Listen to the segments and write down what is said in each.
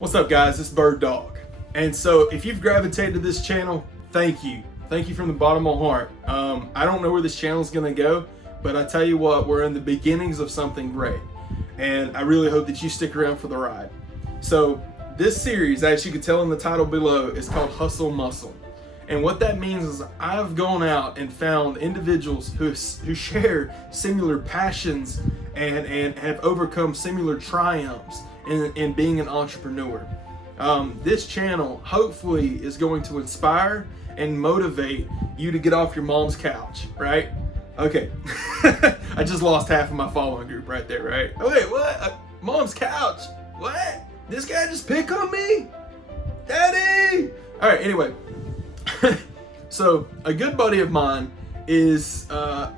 What's up, guys? It's Bird Dog. And so if you've gravitated to this channel, thank you. Thank you from the bottom of my heart. I don't know where this channel is going to go, but I tell you what, we're in the beginnings of something great. And I really hope that you stick around for the ride. So this series, as you can tell in the title below, is called Hustle Muscle. And what that means is I've gone out and found individuals who share similar passions and have overcome similar triumphs in being an entrepreneur. This channel hopefully is going to inspire and motivate you to get off your mom's couch, right? Okay, I just lost half of my following group right there, right? Oh wait, what? Mom's couch? What? This guy just pick on me? Daddy! All right, anyway. So a good buddy of mine is a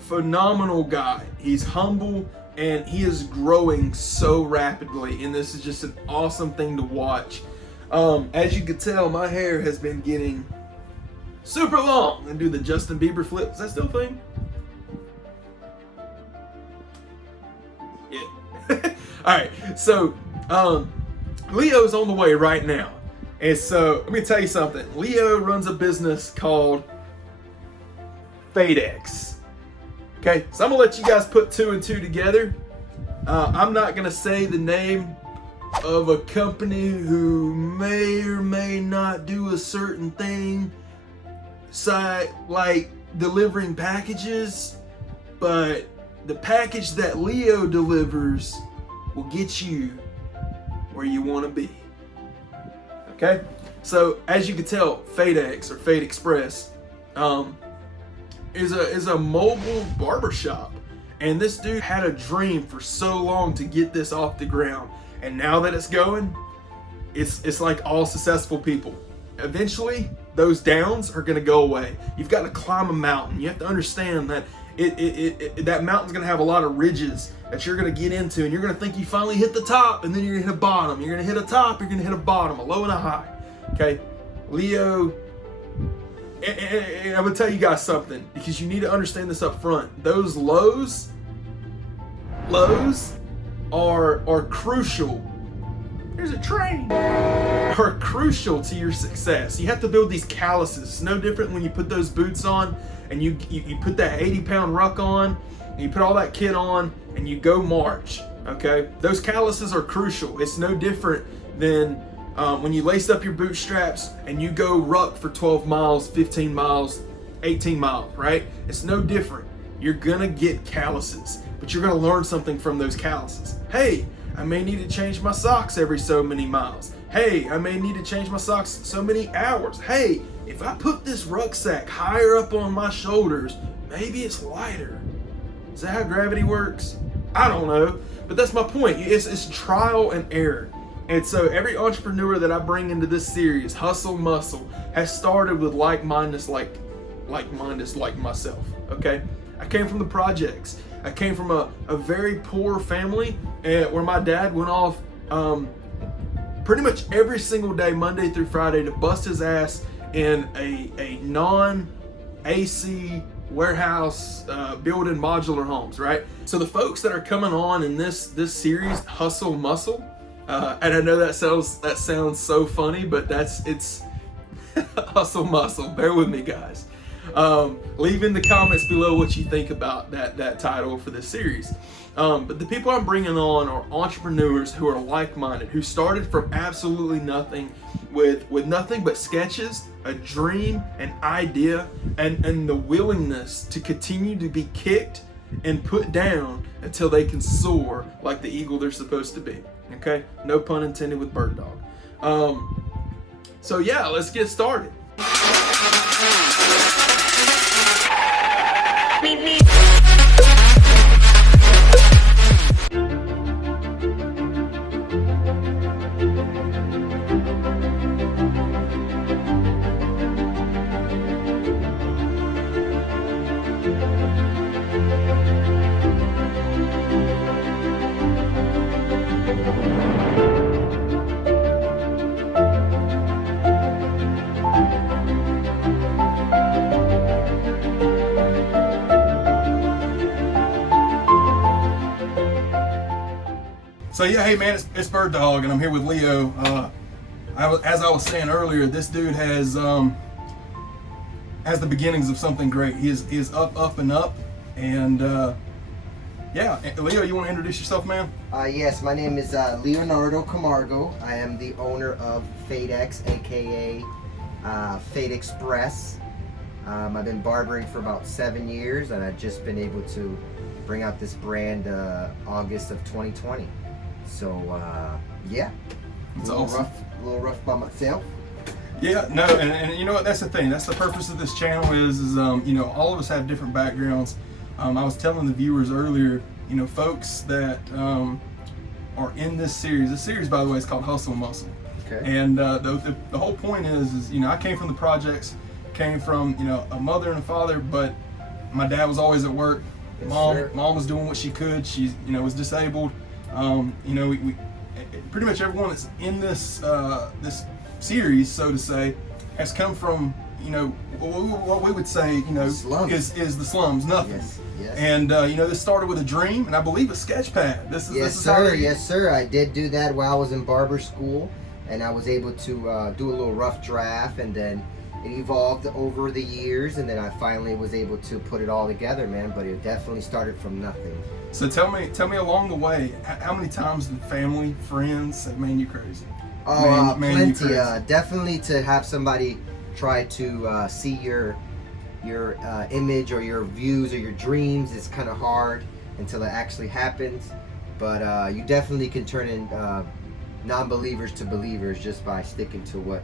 phenomenal guy. He's humble and he is growing so rapidly, and this is just an awesome thing to watch. As you can tell, my hair has been getting super long. And do the Justin Bieber flip. Is that still a thing? Yeah. All right. So Leo's on the way right now. And so let me tell you something. Leo runs a business called FadeEx. Okay, so I'm gonna let you guys put two and two together. I'm not gonna say the name of a company who may or may not do a certain thing, like delivering packages, but the package that Leo delivers will get you where you want to be. Okay, so as you can tell, FadeEx or Fade Express is a mobile barbershop, and this dude had a dream for so long to get this off the ground, and now that it's going, it's like all successful people. Eventually, those downs are going to go away. You've got to climb a mountain. You have to understand that that mountain's going to have a lot of ridges that you're going to get into, and you're going to think you finally hit the top, and then you're going to hit a bottom. You're going to hit a top, you're going to hit a bottom, a low and a high. Okay, Leo, and I'm going to tell you guys something, because you need to understand this up front. Those lows are crucial. There's a train. Are crucial to your success. You have to build these calluses. It's no different when you put those boots on and you put that 80-pound ruck on, and you put all that kit on, and you go march, okay? Those calluses are crucial. It's no different than when you lace up your bootstraps and you go ruck for 12 miles, 15 miles, 18 miles, right? It's no different. You're gonna get calluses, but you're gonna learn something from those calluses. Hey, I may need to change my socks every so many miles. Hey, I may need to change my socks so many hours. Hey, if I put this rucksack higher up on my shoulders, maybe it's lighter. Is that how gravity works? I don't know, but that's my point. It's trial and error. And so every entrepreneur that I bring into this series, Hustle Muscle, has started with like-mindedness like myself, okay? I came from the projects. I came from a very poor family where my dad went off pretty much every single day, Monday through Friday, to bust his ass in a non-AC warehouse building modular homes, right? So the folks that are coming on in this series, Hustle Muscle, and I know that sounds so funny, but it's Hustle Muscle. Bear with me, guys. Leave in the comments below what you think about that title for this series. But the people I'm bringing on are entrepreneurs who are like-minded, who started from absolutely nothing with nothing but sketches, a dream, an idea, and the willingness to continue to be kicked and put down until they can soar like the eagle they're supposed to be. Okay? No pun intended with Bird Dog. So yeah, let's get started. yeah, hey man, it's Bird Dog, and I'm here with Leo. As I was saying earlier, this dude has the beginnings of something great. He is up and up, and yeah, Leo, you want to introduce yourself, man? Yes, my name is Leonardo Camargo. I am the owner of FadeEx, aka Fade Express. I've been barbering for about 7 years, and I've just been able to bring out this brand August of 2020. So yeah, It's a little awesome. a little rough by myself. Yeah, no, and you know what? That's the thing. That's the purpose of this channel is you know, all of us have different backgrounds. I was telling the viewers earlier, you know, folks that are in this series. This series, by the way, is called Hustle and Muscle. Okay. And the whole point is you know, I came from the projects, came from, you know, a mother and a father, but my dad was always at work. Yes, Mom was doing what she could. She, you know, was disabled. You know, we pretty much everyone that's in this this series, so to say, has come from, you know, what we would say, you know, Slums. is the slums, nothing. Yes, yes. And you know, this started with a dream, and I believe a sketch pad. This is Yes, this is how sir. they- Yes, sir. I did do that while I was in barber school, and I was able to do a little rough draft, and then it evolved over the years, and then I finally was able to put it all together, man. But it definitely started from nothing. So tell me along the way, how many times did family, friends say, "Man, you crazy"? Oh, Man, you plenty. crazy. Definitely to have somebody try to see your image or your views or your dreams is kind of hard until it actually happens. But you definitely can turn in non-believers to believers just by sticking to what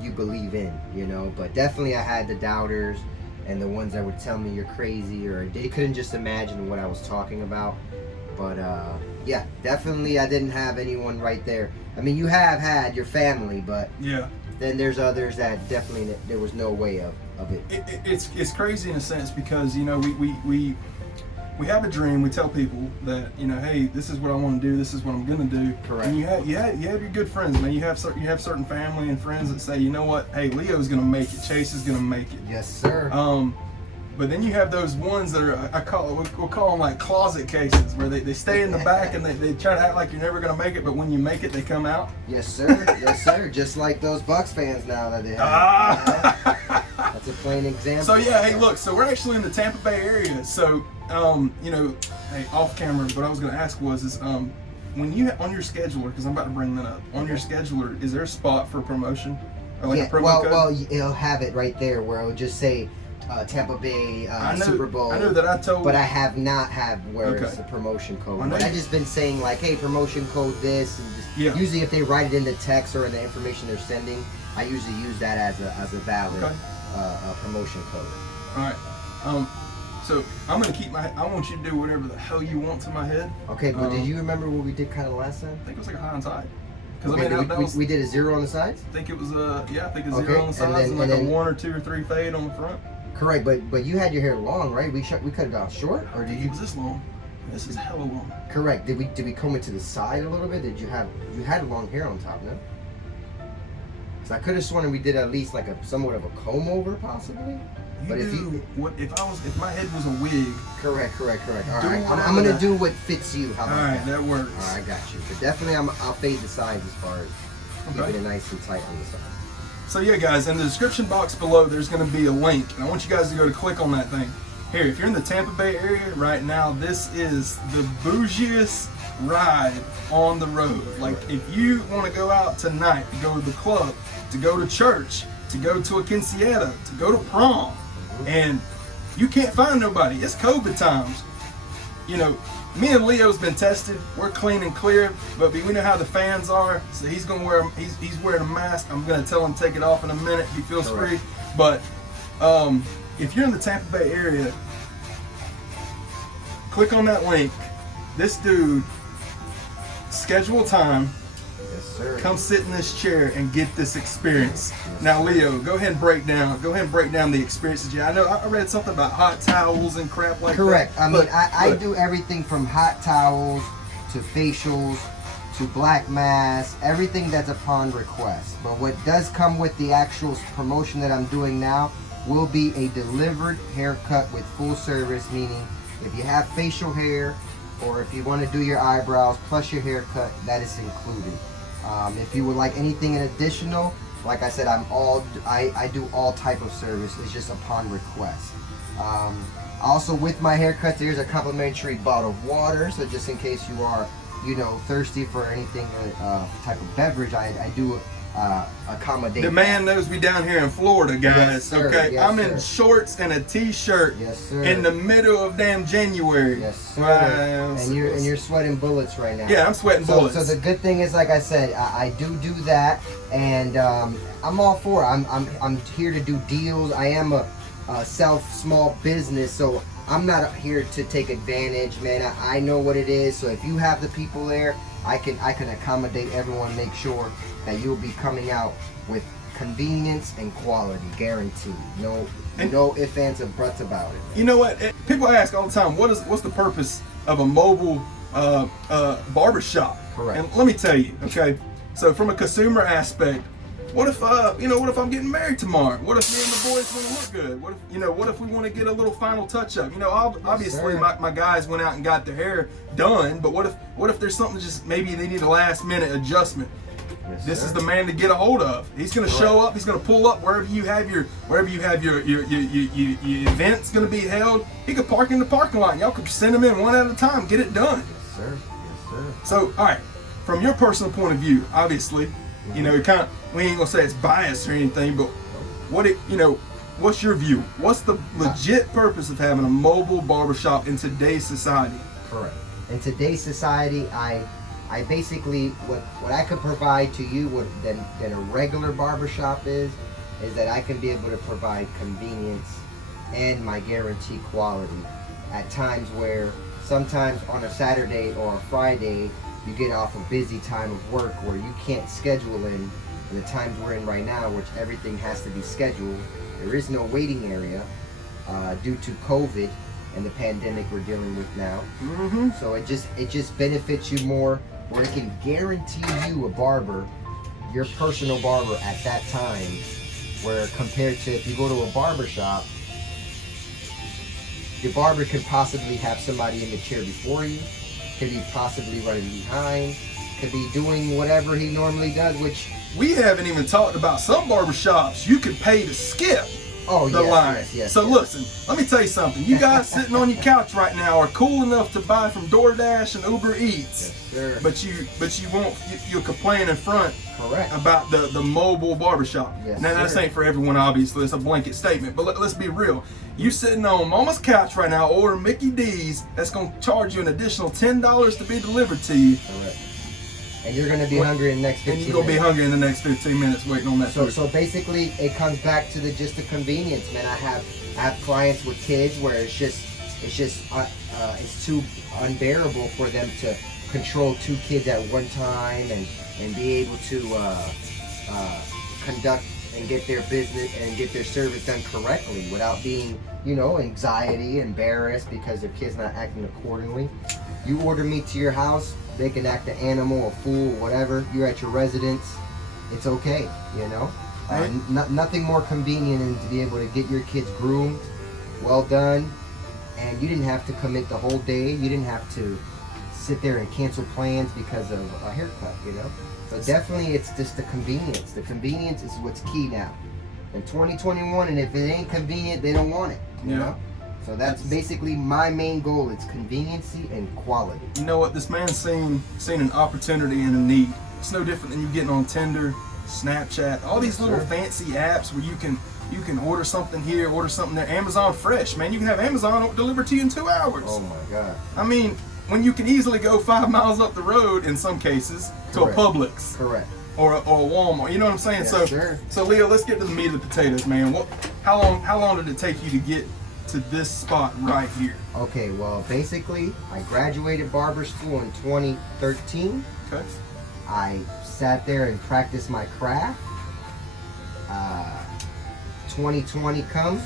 you believe in, you know. But definitely I had the doubters and the ones that would tell me you're crazy, or they couldn't just imagine what I was talking about. But yeah, definitely I didn't have anyone right there. I mean, you have had your family, but Yeah. then there's others that definitely there was no way of it. It's crazy in a sense because, you know, we have a dream. We tell people that, you know, hey, this is what I want to do. This is what I'm gonna do. Correct. And you have your good friends, man. You have certain family and friends that say, you know what, hey, Leo's gonna make it. Chase is gonna make it. Yes, sir. But then you have those ones that are, we'll call them like closet cases, where they stay in the back and they try to act like you're never gonna make it, but when you make it, they come out. Yes, sir. Yes, sir. Just like those Bucks fans now that they have. Ah. That's a plain example. So yeah, hey, look. So we're actually in the Tampa Bay area. So you know, hey, off camera, what I was going to ask was, when you on your scheduler, because I'm about to bring that up, on your scheduler, is there a spot for promotion or like Yeah, a promo well, code? well, it'll have it right there where it'll just say Tampa Bay Super Bowl. I know that I told. But I have not had where it's Okay. the promotion code. I know But I you- just been saying like, hey, promotion code this, and just Yeah. usually if they write it in the text or in the information they're sending, I usually use that as a valid Okay. promotion code. All right. So I'm gonna keep I want you to do whatever the hell you want to my head. Okay, but did Um, you remember what we did kind of last time? I think it was like a high and tight. Because Okay, I mean, that was. we did a 0 on the sides. I think it was yeah. I think it's Okay, 0 on the and sides then- and like and a then- 1 or 2 or 3 fade on the front. Correct, but you had your hair long, right? We cut it down short, or did It you? was this long. This is hella long. Correct. Did we comb it to the side a little bit? You had long hair on top, no? Because I could have sworn we did at least like somewhat of a comb over, possibly. But if if my head was a wig. Correct. All Do right, whatever I'm gonna that- do what fits you. How All about right, that? that works. All right, I got you. But definitely, I'll fade the sides as far as Okay. keeping it nice and tight on the side. So yeah, guys, in the description box below, there's going to be a link, and I want you guys to go to click on that thing. Here, if you're in the Tampa Bay area right now, this is the bougiest ride on the road. Like, if you want to go out tonight, to go to the club, to go to church, to go to a quinceañera, to go to prom, and you can't find nobody. It's COVID times. You know, me and Leo's been tested. We're clean and clear, but we know how the fans are. So he's gonna wear. He's wearing a mask. I'm gonna tell him to take it off in a minute. He feels free. But if you're in the Tampa Bay area, click on that link. This dude, schedule time. Yes, sir. Come sit in this chair and get this experience. Now, Leo, go ahead and break down the experiences. Yeah, I know I read something about hot towels and crap like Correct. that. I mean, I do everything from hot towels to facials to black masks, everything that's upon request. But what does come with the actual promotion that I'm doing now will be a delivered haircut with full service, meaning if you have facial hair or if you want to do your eyebrows plus your haircut, that is included. If you would like anything additional, like I said, I do all type of service. It's just upon request. Also, with my haircut, there's a complimentary bottle of water. So just in case you are, you know, thirsty for anything type of beverage, I do accommodate. The man knows me down here in Florida, guys. Yes, sir. Okay, Yes, I'm in shorts and a t-shirt. Yes, sir. In the middle of damn January. Yes, sir. Wow. And you're sweating bullets right now. Yeah, I'm sweating bullets. So the good thing is, like I said, I do that, and I'm all for it. I'm here to do deals. I am a small business, so I'm not here to take advantage, man. I know what it is. So if you have the people there, I can accommodate everyone, make sure that you'll be coming out with convenience and quality, guaranteed. No ifs, ands, and buts about it, man. You know what? People ask all the time, what's the purpose of a mobile barbershop? Correct. And let me tell you, okay. So from a consumer aspect, what if what if I'm getting married tomorrow? What if me and the boys want to look good? What if we want to get a little final touch up? Obviously my guys went out and got their hair done, but what if there's something just maybe they need a last minute adjustment? Yes, This sir. is the man to get a hold of. He's going to show up. He's going to pull up wherever you have your event's going to be held. He could park in the parking lot. Y'all could send him in one at a time. Get it done. Yes, sir. Yes, sir. So, all right, from your personal point of view, obviously, we ain't gonna say it's biased or anything, but what's your view? What's the legit purpose of having a mobile barbershop in today's society? Correct. In today's society, I basically what I could provide to you than a regular barbershop is that I can be able to provide convenience and my guaranteed quality at times where sometimes on a Saturday or a Friday you get off a busy time of work where you can't schedule in the times we're in right now, which everything has to be scheduled. There is no waiting area due to COVID and the pandemic we're dealing with now. Mm-hmm. So it just benefits you more, where it can guarantee you a barber, your personal barber at that time, where compared to if you go to a barbershop, your barber could possibly have somebody in the chair before you, could be possibly running behind, could be doing whatever he normally does, which We haven't even talked about some barbershops you can pay to skip the line. Yes, so listen, let me tell you something. You guys sitting on your couch right now are cool enough to buy from DoorDash and Uber Eats. Yes, sir. But you won't, you'll complain in front Correct. about the mobile barbershop. Yes, Now this sir. ain't for everyone, obviously. It's a blanket statement. But let's be real. You sitting on mama's couch right now ordering Mickey D's that's gonna charge you an additional $10 to be delivered to you. Correct. And you're gonna be hungry in the next 15 And you're gonna be minutes. hungry in the next 15 minutes waiting on that food. So basically, it comes back to just the convenience, man. I have clients with kids where it's too unbearable for them to control 2 kids at one time and be able to conduct and get their business and get their service done correctly without being, anxiety, embarrassed because their kid's not acting accordingly. You order me to your house, they can act an animal, a fool, whatever. You're at your residence, it's okay, Right. Nothing more convenient than to be able to get your kids groomed, well done, and you didn't have to commit the whole day. You didn't have to sit there and cancel plans because of a haircut, So definitely it's just the convenience. The convenience is what's key now. In 2021, and if it ain't convenient, they don't want it, you know? So that's basically my main goal. It's conveniency and quality. You know what? This man's seen an opportunity and a need. It's no different than you getting on Tinder, Snapchat, all these little fancy apps where you can order something here, order something there. Amazon Fresh, man. You can have Amazon delivered to you in 2 hours. Oh my God. I mean, when you can easily go 5 miles up the road in some cases to Correct. a Publix. Correct. Or a Walmart. You know what I'm saying? Yes, So Leo, let's get to the meat of the potatoes, man. How long did it take you to get to this spot right here? Okay, well, basically, I graduated barber school in 2013. Okay. I sat there and practiced my craft. 2020 comes,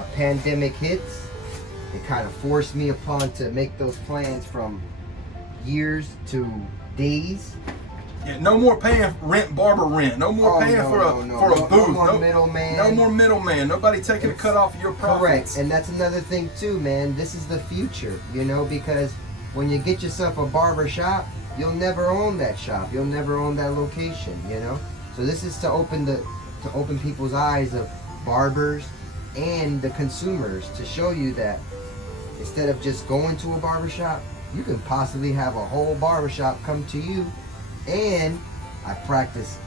a pandemic hits. It kind of forced me upon to make those plans from years to days. Yeah, no more paying barber rent. No more paying for a booth. No more middleman. No more middleman. Nobody taking a cut off of your profits. Correct, and that's another thing too, man. This is the future, because when you get yourself a barber shop, you'll never own that shop. You'll never own that location, you know? So this is to open people's eyes of barbers and the consumers, to show you that instead of just going to a barbershop, you can possibly have a whole barbershop come to you. And I practice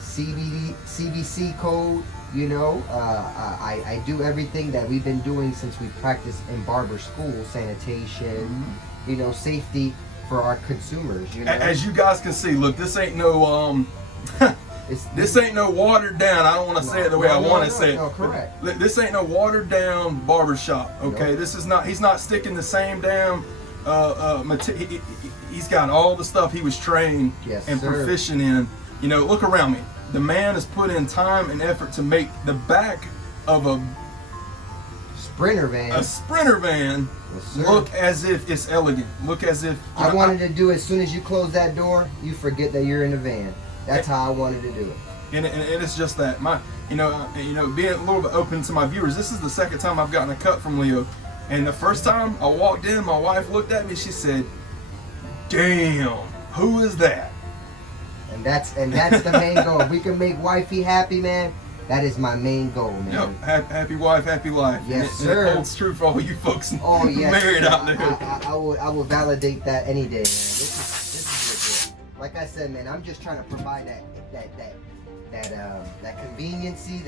CBC code, you know. I do everything that we've been doing since we practiced in barber school, sanitation, you know, safety for our consumers, you know. As you guys can see, look, this ain't no this ain't no watered down. I don't want to say it the way I want to say it. No, correct. This ain't no watered down barbershop. Okay, Nope. this is not. He's not sticking the same damn. He's got all the stuff he was trained and proficient in. You know, look around me. The man has put in time and effort to make the back of a Sprinter van. Yes, look as if it's elegant. Look as if I wanted to do, as soon as you close that door, you forget that you're in the van. That's how I wanted to do it. And it's just that being a little bit open to my viewers. This is the second time I've gotten a cut from Leo, and the first time I walked in, my wife looked at me. She said, "Damn, who is that?" And that's the main goal. If we can make wifey happy, man, that is my main goal, man. Yep, happy wife, happy life. Yes, sir. It holds true for all you folks yes, married out there. I will validate that any day, man. This is legit. Like I said, man, I'm just trying to provide that conveniency,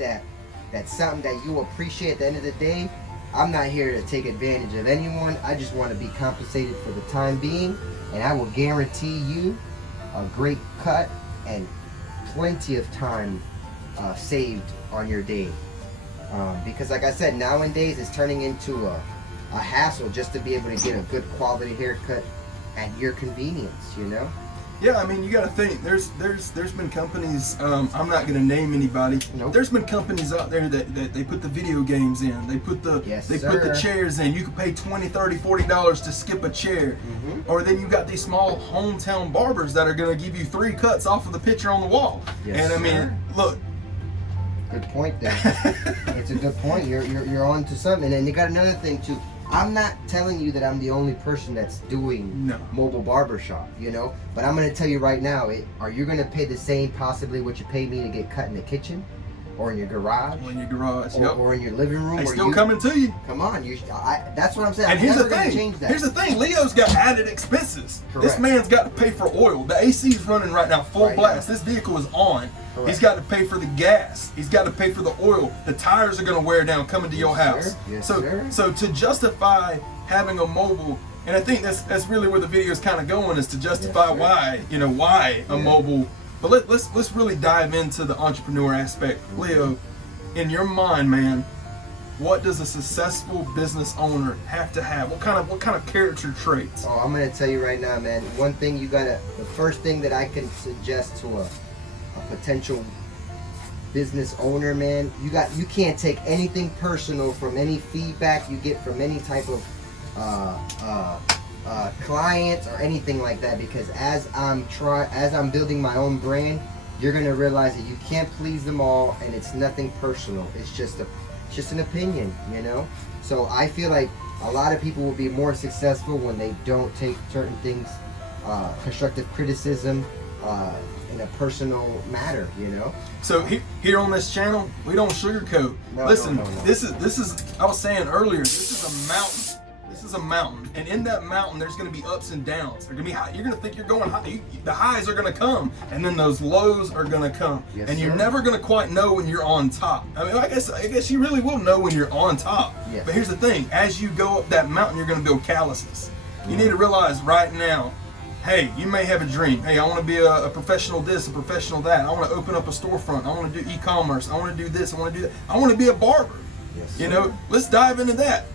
that's something that you appreciate at the end of the day. I'm not here to take advantage of anyone. I just want to be compensated for the time being, and I will guarantee you a great cut and plenty of time saved on your day. Because like I said, nowadays it's turning into a hassle just to be able to get a good quality haircut at your convenience, you know? Yeah, I mean, you got to think. There's been companies. I'm not going to name anybody. Nope. There's been companies out there that they put the video games in. They put the put the chairs in. You could pay $20, $30, $40 to skip a chair. Or then you got these small hometown barbers that are going to give you 3 cuts off of the picture on the wall. Yes, and I mean, look. Good point there. It's a good point. You're on to something. And you got another thing too. I'm not telling you that I'm the only person that's doing mobile barbershop, you know, but I'm going to tell you right now, are you going to pay the same possibly what you pay me to get cut in the kitchen or in your garage? Or in your garage, or in your living room? They still coming to you. Come on, that's what I'm saying. And here's the thing. Here's the thing. Leo's got added expenses. Correct. This man's got to pay for oil. The AC is running right now, full blast. This vehicle is on. Correct. He's got to pay for the gas. He's got to pay for the oil. The tires are going to wear down coming to your house. Yes, so to justify having a mobile, and I think that's really where the video is kind of going, is to justify why a mobile. But let's really dive into the entrepreneur aspect. Leo, in your mind, man, what does a successful business owner have to have? What kind of character traits? Oh, I'm gonna tell you right now, man. The first thing that I can suggest to a potential business owner, man, you can't take anything personal from any feedback you get from any type of clients or anything like that, because as I'm building my own brand, you're gonna realize that you can't please them all, and it's nothing personal. It's just an opinion, you know. So I feel like a lot of people will be more successful when they don't take certain things, constructive criticism, in a personal matter, you know. So here on this channel, we don't sugarcoat. Listen, no. This is I was saying earlier, this is a mountain. This is a mountain, and in that mountain, there's going to be ups and downs. There's going to be high. You're going to think you're going high. The highs are going to come, and then those lows are going to come, and you're never going to quite know when you're on top. I mean, I guess you really will know when you're on top. Yes. But here's the thing: as you go up that mountain, you're going to build calluses. You need to realize right now. Hey, you may have a dream. Hey, I want to be a professional this, a professional that. I want to open up a storefront. I want to do e-commerce. I want to do this. I want to do that. I want to be a barber. Yes, you know, let's dive into that.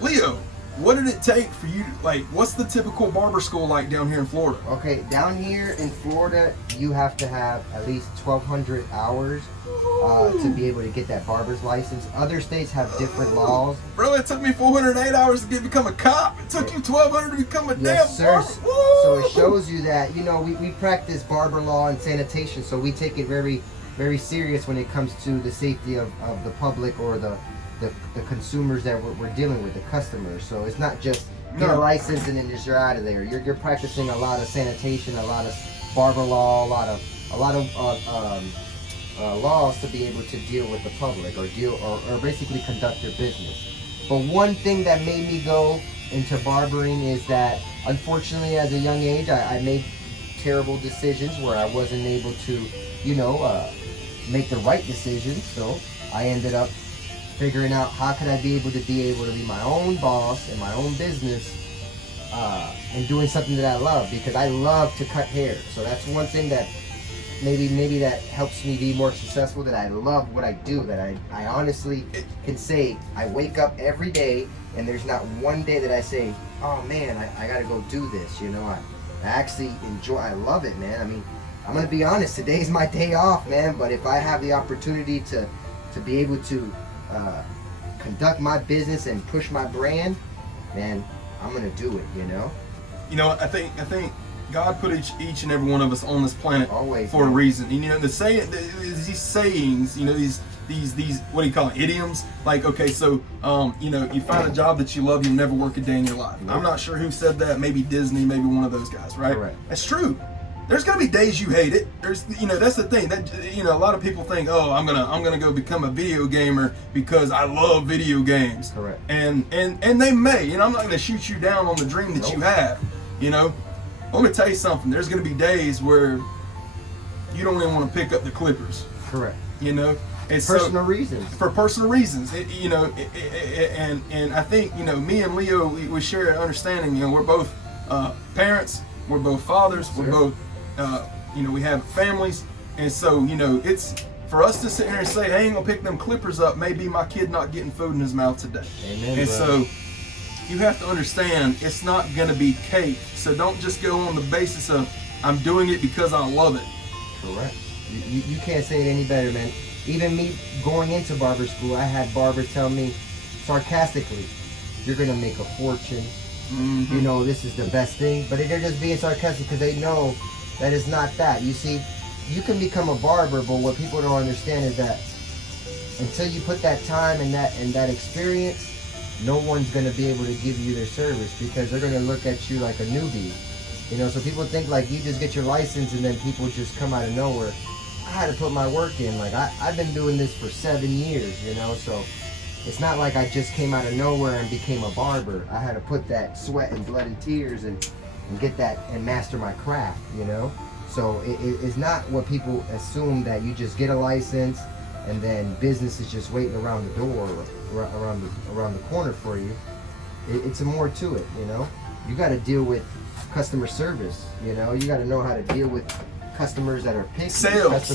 Leo, what did it take for you to, what's the typical barber school like down here in Florida? Okay, down here in Florida, you have to have at least 1,200 hours to be able to get that barber's license. Other states have different laws. Bro, it took me 408 hours to become a cop. It took you 1,200 to become a damn barber. So it shows you that, you know, we practice barber law and sanitation, so we take it very, very serious when it comes to the safety of the public or the the consumers that we're dealing with, the customers. So it's not just get a license and then just you're out of there. You're practicing a lot of sanitation, a lot of barber law, a lot of laws to be able to deal with the public or basically conduct your business. But one thing that made me go into barbering is that, unfortunately, at a young age, I made terrible decisions where I wasn't able to, make the right decisions. So I ended up figuring out how could I be able to be my own boss in my own business, and doing something that I love, because I love to cut hair. So that's one thing that maybe that helps me be more successful, that I love what I do, that I honestly can say I wake up every day and there's not one day that I say, oh man, I gotta go do this. I actually I love it, man. I mean, I'm gonna be honest, today's my day off, man, but if I have the opportunity to be able to conduct my business and push my brand, man, I'm gonna do it. I think God put each and every one of us on this planet Always, for a reason. And, these sayings, these what do you call it, idioms? Like, okay, so you find a job that you love, you'll never work a day in your life. Nope. I'm not sure who said that. Maybe Disney, maybe one of those guys, right? Correct. That's true. There's gonna be days you hate it. There's, that's the thing. That a lot of people think, oh, I'm gonna go become a video gamer because I love video games. Correct. And they may. I'm not gonna shoot you down on the dream that you have. Let me tell you something. There's gonna be days where you don't even want to pick up the clippers. Correct. It's personal reasons. For personal reasons, and I think me and Leo, we share an understanding. We're both parents. We're both fathers. Yes, we're both we have families, and so it's for us to sit here and say, I ain't gonna pick them clippers up. Maybe my kid not getting food in his mouth today. Amen, and brother. So you have to understand it's not gonna be cake. So don't just go on the basis of I'm doing it because I love it. Correct. You can't say it any better, man. Even me going into barber school, I had barbers tell me sarcastically, you're gonna make a fortune. Mm-hmm. This is the best thing. But they're just being sarcastic because they know that it's not that. You see, you can become a barber, but what people don't understand is that until you put that time and that experience, no one's gonna be able to give you their service, because they're gonna look at you like a newbie. So people think like you just get your license and then people just come out of nowhere. I had to put my work in. Like I've been doing this for 7 years, so it's not like I just came out of nowhere and became a barber. I had to put that sweat and blood and tears and get that and master my craft, So it's not what people assume, that you just get a license and then business is just waiting around the door, around the corner for you. It's more to it, You got to deal with customer service, You got to know how to deal with customers that are picky. Sales.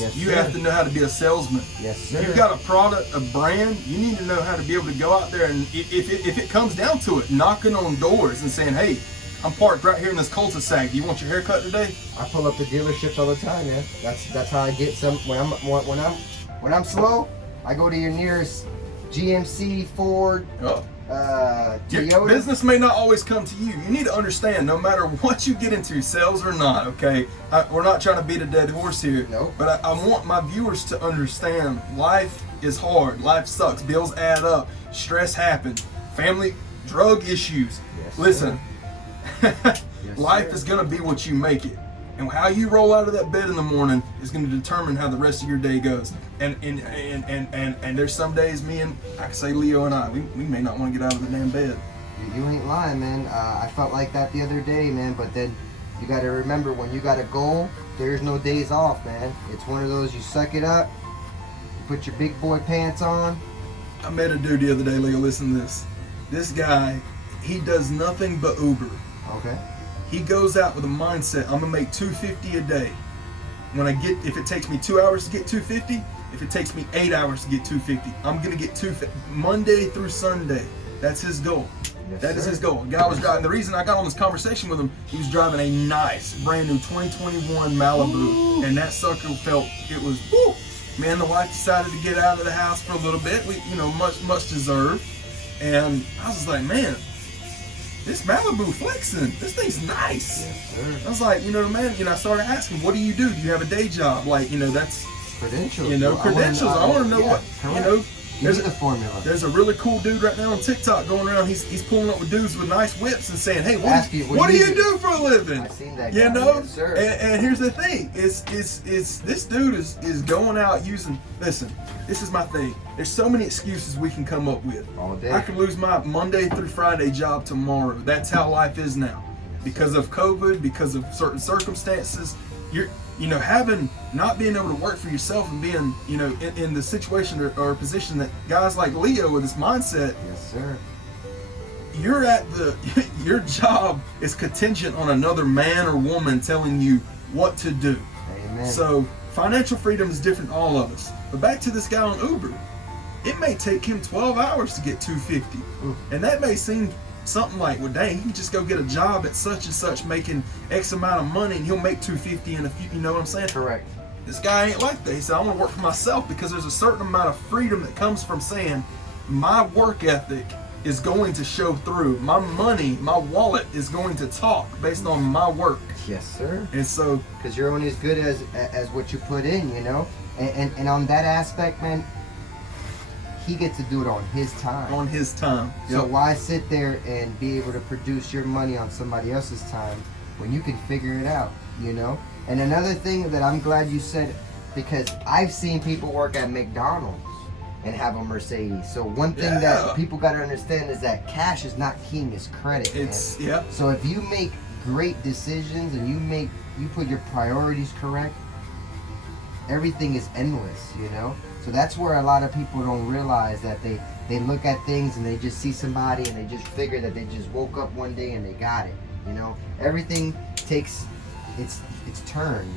Yes, you have to know how to be a salesman. Yes, sir. You've got a product, a brand. You need to know how to be able to go out there and, if it comes down to it, knocking on doors and saying, hey, I'm parked right here in this cul-de-sac. Do you want your haircut today? I pull up the dealerships all the time, man. That's how I get some. When I'm slow, I go to your nearest GMC, Ford, Toyota. Your business may not always come to you. You need to understand, no matter what you get into, sales or not, okay? We're not trying to beat a dead horse here. Nope. But I want my viewers to understand life is hard. Life sucks. Bills add up. Stress happens. Family, drug issues. Yes, Listen. Yes, life sir. is going to be what you make it, and how you roll out of that bed in the morning is going to determine how the rest of your day goes. And there's some days me and I can say Leo and I we may not want to get out of the damn bed. You ain't lying, man. I felt like that the other day, man. But then you got to remember, when you got a goal, there's no days off, man. It's one of those, you suck it up, you put your big boy pants on. I met a dude the other day, Leo. Listen to this. This guy, he does nothing but Uber. Okay. He goes out with a mindset, I'm gonna make $250 a day. If it takes me 2 hours to get $250, if it takes me 8 hours to get $250, I'm gonna get $250 Monday through Sunday. That's his goal. Yes, that is sir. his goal. A guy was driving. The reason I got on this conversation with him, he was driving a nice, brand new 2021 Malibu, Ooh. and that sucker felt it was. Woo! Man, the wife decided to get out of the house for a little bit. We, much deserved. And I was just like, man, this Malibu flexing. This thing's nice. Yes, sir. I was like, man, I started asking, what do you do? Do you have a day job? Like, that's Credentials. credentials. I want to know what, Give me the formula. There's a really cool dude right now on TikTok going around. He's pulling up with dudes with nice whips and saying, "Hey, what do you do for a living?" I've seen that. You know, yes, sir. And here's the thing: is this dude is going out using. Listen, this is my thing. There's so many excuses we can come up with. All day. I could lose my Monday through Friday job tomorrow. That's how life is now, because of COVID, because of certain circumstances. Having not being able to work for yourself and being, in the situation or position that guys like Leo with his mindset. Yes, sir. Your job is contingent on another man or woman telling you what to do. Amen. So financial freedom is different for all of us. But back to this guy on Uber, it may take him 12 hours to get $250, and that may seem something like, well, dang, he can just go get a job at such and such making X amount of money and he'll make $250 in a few, you know what I'm saying? Correct. This guy ain't like that. He said, I want to work for myself, because there's a certain amount of freedom that comes from saying my work ethic is going to show through. My money, my wallet is going to talk based on my work. Yes, sir. And so, because you're only as good as what you put in, and on that aspect, man, he gets to do it on his time. On his time. So Yep. why sit there and be able to produce your money on somebody else's time when you can figure it out, And another thing that I'm glad you said, because I've seen people work at McDonald's and have a Mercedes. So one thing that people got to understand is that cash is not king, it's credit. It's, man. yeah. So if you make great decisions and you put your priorities correct, everything is endless, So that's where a lot of people don't realize that they look at things and they just see somebody and they just figure that they just woke up one day and they got it, Everything takes its turn,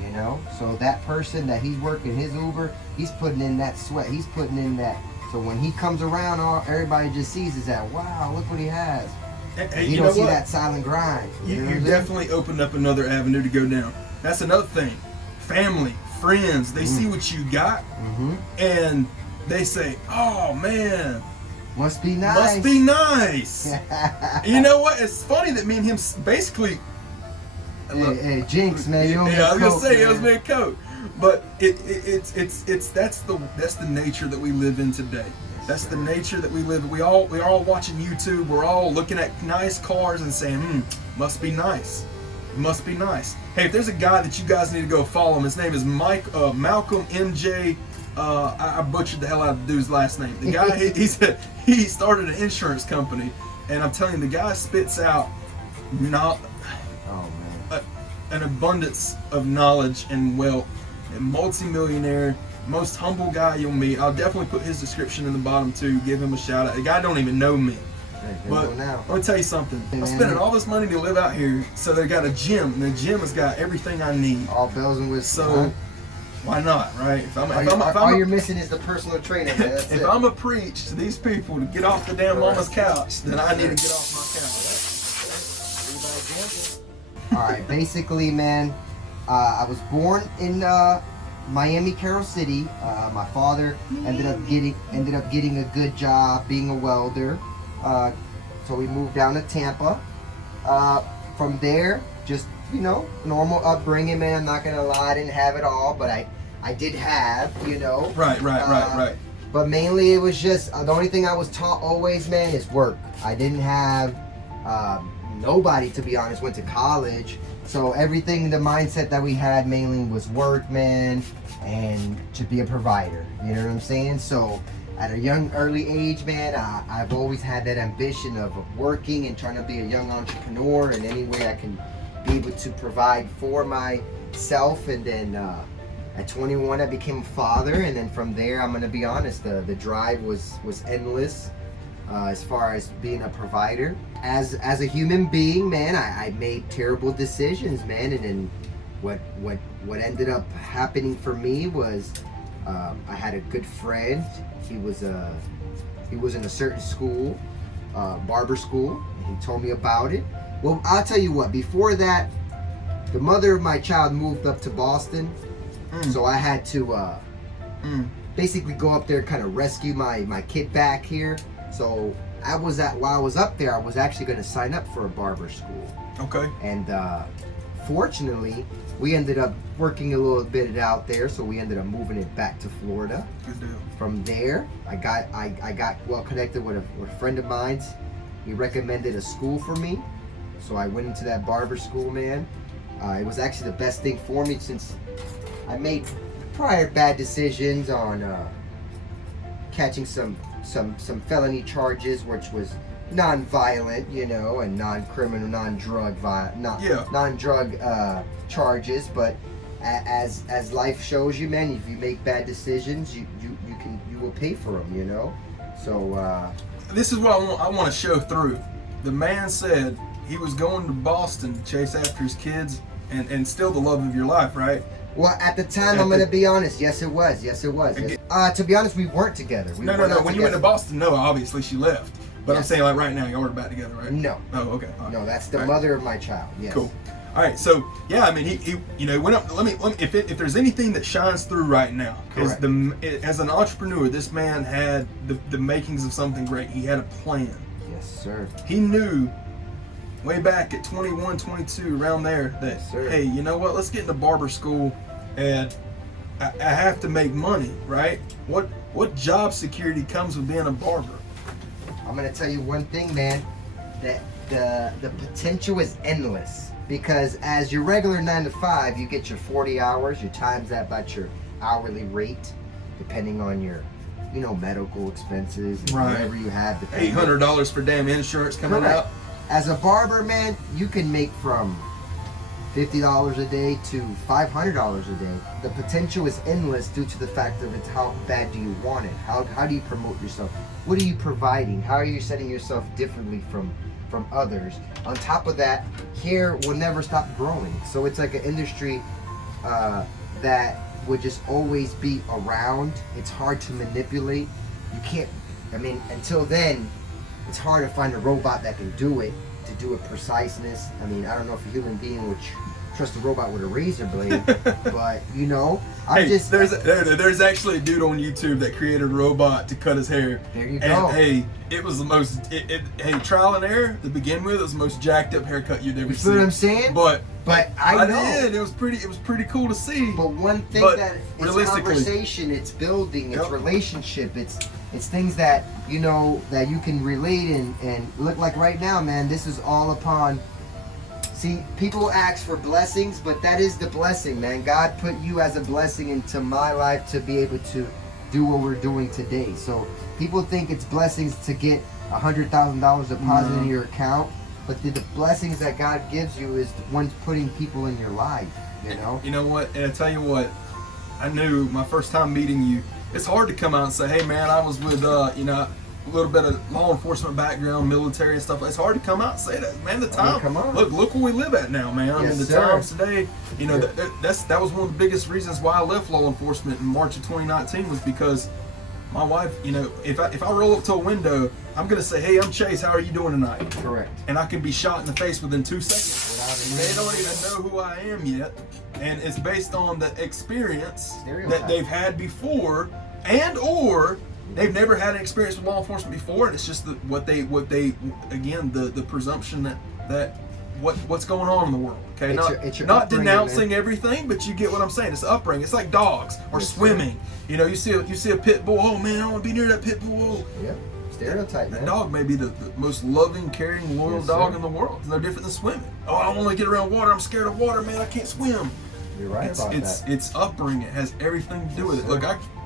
So that person that he's working his Uber, he's putting in that sweat, he's putting in that. So when he comes around, everybody just sees is that, wow, look what he has. And you don't see that silent grind. You definitely opened up another avenue to go down. That's another thing. Family, friends, they see what you got, and they say, oh man, must be nice. Must be nice. You know what? It's funny that me and him basically. Hey, Jinx, man, you I was gonna say it was me a coat, but it's that's the nature that we live in today. That's the nature that we live in. We're all watching YouTube. We're all looking at nice cars and saying, must be nice. Must be nice. Hey, if there's a guy that you guys need to go follow him, his name is Malcolm MJ. I butchered the hell out of the dude's last name. The guy, he started an insurance company, and I'm telling you, the guy spits out an abundance of knowledge and wealth. A multi-millionaire, most humble guy you'll meet. I'll definitely put his description in the bottom too. Give him a shout out. The guy don't even know me. But let me tell you something. I'm spending all this money to live out here, so they got a gym, and the gym has got everything I need. All bells and whistles. So why not, right? All you're missing is the personal trainer. Man. If I'm a preach to these people to get off the damn mama's couch, then I need to get off my couch. All right, basically, man, I was born in Miami, Carroll City. My father ended up getting a good job being a welder. So we moved down to Tampa. From there, just normal upbringing, man. I'm not gonna lie, I didn't have it all, but I did have, Right. But mainly it was just the only thing I was taught always, man, is work. I didn't have nobody, to be honest, went to college, so everything, the mindset that we had mainly was work, man, and to be a provider. You know what I'm saying? So at a young, early age, man, I've always had that ambition of working and trying to be a young entrepreneur in any way I can be able to provide for myself. And then at 21, I became a father, and then from there, I'm gonna be honest, the drive was endless as far as being a provider. As a human being, man, I made terrible decisions, man, and then what ended up happening for me was I had a good friend. He was in a certain school, barber school, and he told me about it. Well, I'll tell you what, before that, the mother of my child moved up to Boston, so I had to basically go up there and kind of rescue my kid back here. So while I was up there, I was actually going to sign up for a barber school. Okay. And unfortunately, we ended up working a little bit out there, so we ended up moving it back to Florida. Good deal. From there, I got well connected with a friend of mine's. He recommended a school for me, so I went into that barber school, man. It was actually the best thing for me since I made prior bad decisions on catching some felony charges, which was non-violent, you know, and non-criminal, non-drug charges. But as life shows you, man, if you make bad decisions, you will pay for them, you know. So this is what I want to show through. The man said he was going to Boston to chase after his kids and still the love of your life, right? Well, at the time, I'm going to be honest. Yes, it was. Yes. To be honest, we weren't together. No. When you went to Boston, no, obviously she left. But yes. I'm saying, like, right now, y'all are back together, right? No. Oh, okay. Right. No, that's the mother of my child. Yes. Cool. All right. So, yeah, I mean, he you know, went up. Let me. If there's anything that shines through right now, correct, as an entrepreneur, this man had the makings of something great. He had a plan. Yes, sir. He knew way back at 21, 22, around there, that, yes, sir, hey, you know what? Let's get into barber school, and I have to make money, right? What job security comes with being a barber? I'm gonna tell you one thing, man, that the potential is endless, because as your regular 9 to 5, you get your 40 hours, you times that by your hourly rate, depending on your, you know, medical expenses, and right, whatever you have. $800 for damn insurance coming correct, out. As a barber, man, you can make from $50 a day to $500 a day. The potential is endless due to the fact of it's how bad do you want it? How do you promote yourself? What are you providing? How are you setting yourself differently from others? On top of that, hair will never stop growing. So it's like an industry that would just always be around. It's hard to manipulate. You can't, I mean, until then, it's hard to find a robot that can do it, to do it preciseness. I mean, I don't know if a human being would trust a robot with a razor blade, but you know, there's actually a dude on YouTube that created a robot to cut his hair. There you go. And hey, it was the most, hey, trial and error to begin with. It was the most jacked up haircut you'd ever seen. You know what I'm saying? But I know. did. It was pretty cool to see. But one thing that it's conversation, it's building, it's relationship, it's things that, you know, that you can relate and look like right now, man. This is all upon. See, people ask for blessings, but that is the blessing, man. God put you as a blessing into my life to be able to do what we're doing today. So people think it's blessings to get $100,000 deposited in your account, but the blessings that God gives you is the ones putting people in your life, you know? You know what? And I tell you what, I knew my first time meeting you, it's hard to come out and say, hey man, I was with, you know, a little bit of law enforcement background, military and stuff. It's hard to come out and say that, man. The time, come on. Look where we live at now, man. I mean, the times today, you know, that was one of the biggest reasons why I left law enforcement in March of 2019 was because my wife, you know, if I roll up to a window, I'm gonna say, hey, I'm Chase. How are you doing tonight? Correct. And I can be shot in the face within 2 seconds. They don't even know who I am yet, and it's based on the experience that they've had before, and or they've never had an experience with law enforcement before, and it's just what they again, the presumption that what's going on in the world. Okay, it's your not denouncing everything, but you get what I'm saying. It's upbringing. It's like dogs or swimming. You know, you see a pit bull. Oh man, I want to be near that pit bull. Yeah, stereotype. That dog may be the most loving, caring, loyal dog in the world. It's no different than swimming. Oh, I don't want to get around water. I'm scared of water, man. I can't swim. You're right about that. It's upbringing. It has everything to do with it. Look,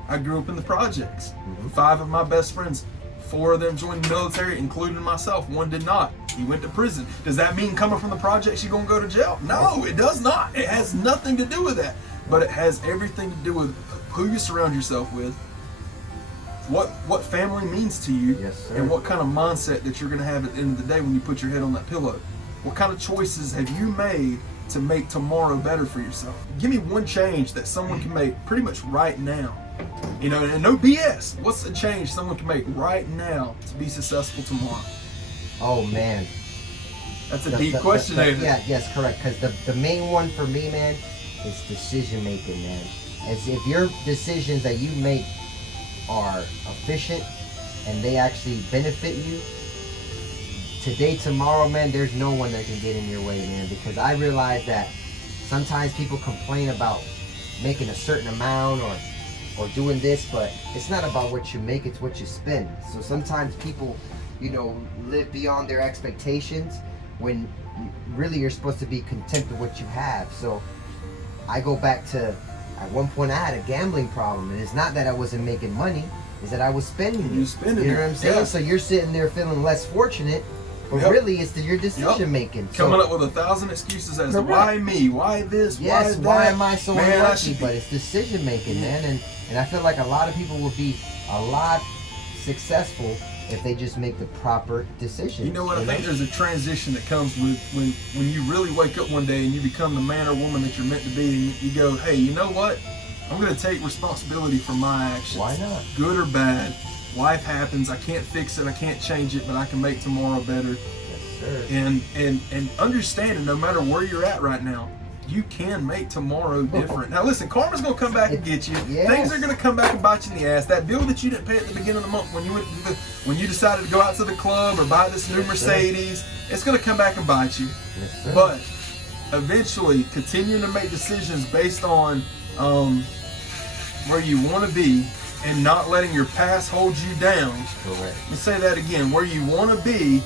I grew up in the projects. 5 of my best friends, 4 of them joined the military, including myself. 1 did not. He went to prison. Does that mean coming from the projects you're going to go to jail? No, it does not. It has nothing to do with that. But it has everything to do with who you surround yourself with, what family means to you, and what kind of mindset that you're going to have at the end of the day when you put your head on that pillow. What kind of choices have you made to make tomorrow better for yourself? Give me one change that someone can make pretty much right now. You know, and no BS. What's a change someone can make right now to be successful tomorrow? Oh man, that's a deep question, ain't it? Yeah, yes, correct. Because the main one for me, man, is decision making, man. As if your decisions that you make are efficient and they actually benefit you today, tomorrow, man, there's no one that can get in your way, man. Because I realize that sometimes people complain about making a certain amount or doing this, but it's not about what you make, it's what you spend. So sometimes people, you know, live beyond their expectations when really you're supposed to be content with what you have. So I go back to, at one point I had a gambling problem, and it's not that I wasn't making money, it's that I was spending it. You know what I'm saying? Yeah. So you're sitting there feeling less fortunate, but Yep. really it's your decision making. Coming up with 1,000 excuses as to why me, why this, yes, why that. why am I so Man, unlucky? But it's decision making, man, and I feel like a lot of people would be a lot successful if they just make the proper decisions. You know what? I think there's a transition that comes with when you really wake up one day and you become the man or woman that you're meant to be, and you go, hey, you know what? I'm going to take responsibility for my actions. Why not? Good or bad. Life happens. I can't fix it. I can't change it, but I can make tomorrow better. Yes, sir. And understanding no matter where you're at right now, you can make tomorrow different. Now listen, karma's gonna come back and get you. Yes. Things are gonna come back and bite you in the ass. That bill that you didn't pay at the beginning of the month when you decided to go out to the club or buy this new Mercedes, it's gonna come back and bite you. Yes, sir. But eventually, continuing to make decisions based on where you want to be and not letting your past hold you down. Correct. Let me say that again. Where you want to be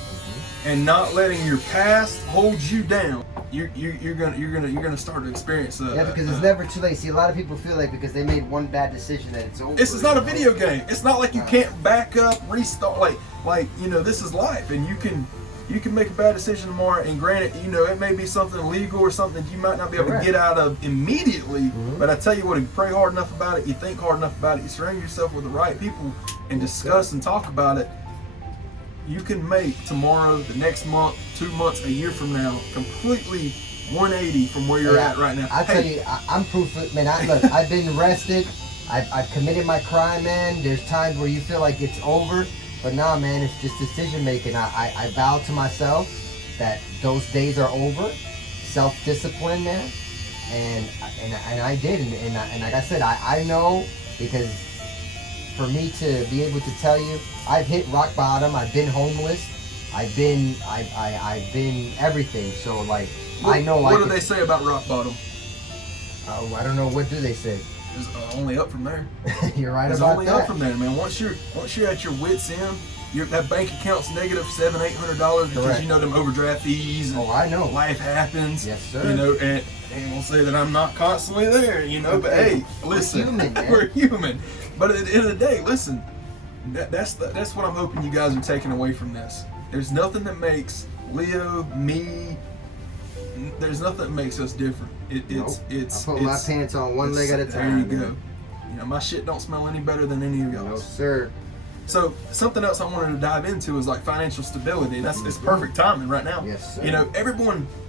and not letting your past hold you down. You're gonna start to experience. Because it's never too late. See, a lot of people feel like because they made one bad decision that it's over. This is not a video game. It's not like you can't back up, restart. Like you know, this is life, and you can make a bad decision tomorrow. And granted, you know, it may be something illegal or something you might not be able to get out of immediately. But I tell you what, if you pray hard enough about it, you think hard enough about it, you surround yourself with the right people, and discuss and talk about it. You can make tomorrow, the next month, 2 months, a year from now, completely 180 from where you're at right now. I tell you, I'm proof of, man. Look, I've been arrested. I've committed my crime, man. There's times where you feel like it's over, but nah, man, it's just decision making. I vowed to myself that those days are over. Self-discipline, man, and I did, and like I said, I know, because for me to be able to tell you, I've hit rock bottom. I've been homeless. I've been everything. So like, I know. What do they say about rock bottom? Oh, I don't know. What do they say? It's only up from there. You're right it's about only that. up from there, man. Once you're at your wits end, that bank account's negative $700-800 because you know them overdraft fees. And I know. Life happens. Yes, sir. You know, and we'll say that I'm not constantly there. You know, but hey, listen, we're human, man. We're human. But at the end of the day, listen, that's what I'm hoping you guys are taking away from this. There's nothing that makes Leo, me, there's nothing that makes us different. It's I put my pants on one leg at a time. There you go. You know, my shit don't smell any better than any of y'all. No, sir. So something else I wanted to dive into is like financial stability. It's perfect timing right now. Yes, sir. You know,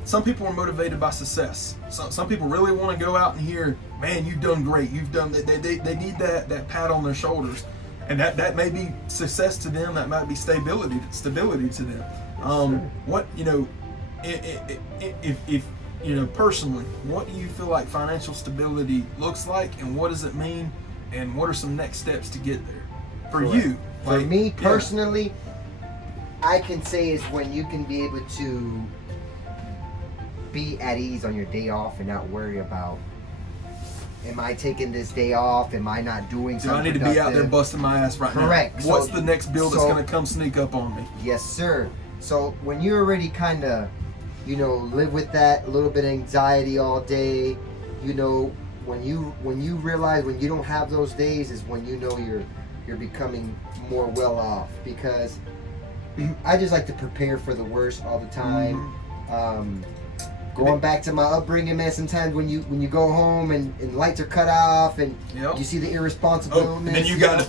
some people are motivated by success. Some people really want to go out and hear, man, you've done great. You've done that. They need that pat on their shoulders. And that may be success to them. That might be stability to them. What, you know, if you know, personally, what do you feel like financial stability looks like, and what does it mean, and what are some next steps to get there for you? For me personally, I can say is when you can be able to be at ease on your day off and not worry about, am I taking this day off? Am I not doing something? Do I need to be out there busting my ass right now? Correct. What's the next bill that's going to come sneak up on me? Yes, sir. So when you already kind of, you know, live with that little bit of anxiety all day, you know, when you realize when you don't have those days is when you know you're becoming more well off, because I just like to prepare for the worst all the time. Going back to my upbringing, man, sometimes when you go home and lights are cut off and you see the irresponsibility. And then you got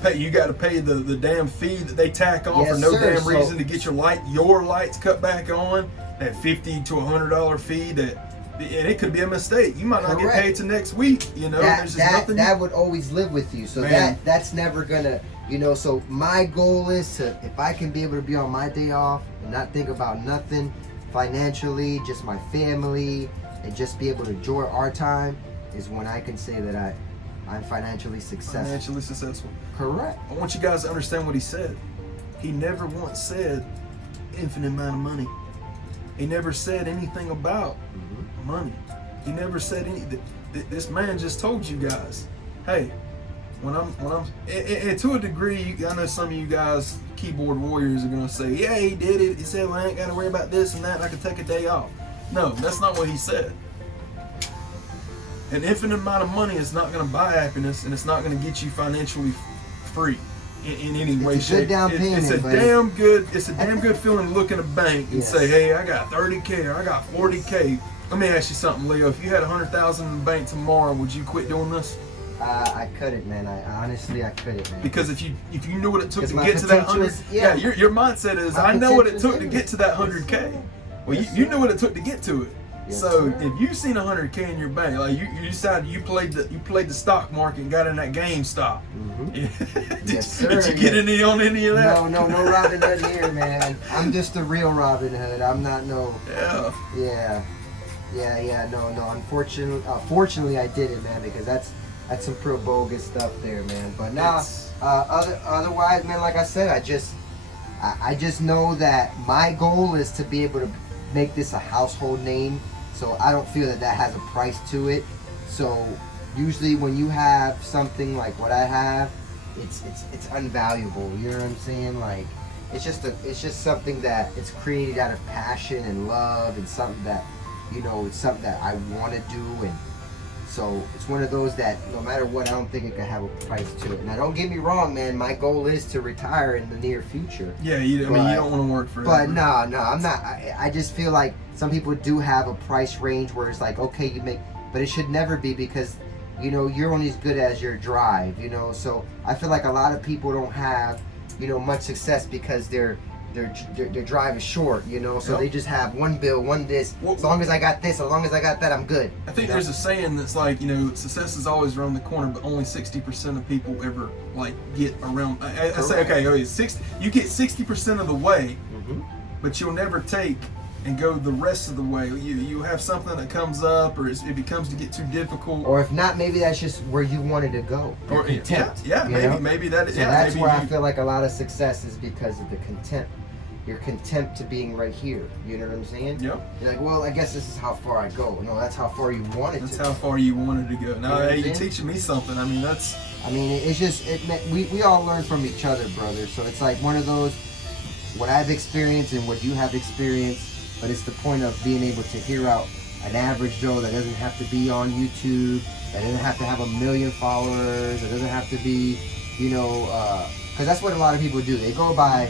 to pay the damn fee that they tack on for no damn reason to get your lights cut back on. That $50 to $100 fee and it could be a mistake. You might not get paid till next week. You know, there's just nothing. That would always live with you. So that's never gonna, you know. So my goal is to, if I can be able to be on my day off and not think about nothing financially, just my family, and just be able to enjoy our time, is when I can say that I'm financially successful. Financially successful. Correct. I want you guys to understand what he said. He never once said infinite amount of money. He never said anything about money. He never said any. This man just told you guys, hey, when I'm, and to a degree, I know some of you guys, keyboard warriors, are gonna say, yeah, he did it. He said, well, I ain't gotta worry about this and that, and I can take a day off. No, that's not what he said. An infinite amount of money is not gonna buy happiness, and it's not gonna get you financially free in any way, shape. Good down payment, it's a damn good feeling to look in a bank and say, hey, I got 30K or I got 40K. Let me ask you something, Leo. If you had 100,000 in the bank tomorrow, would you quit doing this? I couldn't, man. Honestly, I couldn't, man. Because if you knew what it took to get to that 100, your mindset is, my I know what it took to potential is get to that 100K. Well, you knew what it took to get to it. Yes, So sir. if you've seen 100K in your bank, like you decided you played the stock market and got in that GameStop. Yes, sir. Did you get any on any of that? No Robin Hood here, man. I'm just a real Robin Hood. I'm not no. Yeah. No. Unfortunately, I did it, man, because that's some real bogus stuff there, man. But now, otherwise, man, like I said, I just know that my goal is to be able to make this a household name. So I don't feel that has a price to it. So usually when you have something like what I have, it's unvaluable. You know what I'm saying? Like it's just something that it's created out of passion and love, and something that, you know, it's something that I want to do. And so it's one of those that no matter what, I don't think it can have a price to it. Now don't get me wrong, man, my goal is to retire in the near future. Yeah, I mean, you don't want to work forever. But no, I'm not. I just feel like some people do have a price range where it's like, okay, you make, but it should never be, because, you know, you're only as good as your drive, you know. So I feel like a lot of people don't have, you know, much success because their drive is short, you know. So they just have one bill, one this. As long as I got this, as long as I got that, I'm good. I think there's a saying that's like, you know, success is always around the corner, but only 60% of people ever like get around. I say, okay, you get 60% of the way, but you'll never take and go the rest of the way. You have something that comes up, or it becomes to get too difficult, or if not, maybe that's just where you wanted to go. Or maybe that is. So that's where I feel like a lot of success is because of the contempt. Your contempt to being right here. You know what I'm saying? Yep. You're like, well, I guess this is how far I go. No, that's how far you wanted to. That's how far you wanted to go. Now, You know you're teaching me something. I mean, it's just we all learn from each other, brother. So it's like one of those, what I've experienced and what you have experienced. But it's the point of being able to hear out an average Joe that doesn't have to be on YouTube, that doesn't have to have 1 million followers, that doesn't have to be, you know, because that's what a lot of people do. They go by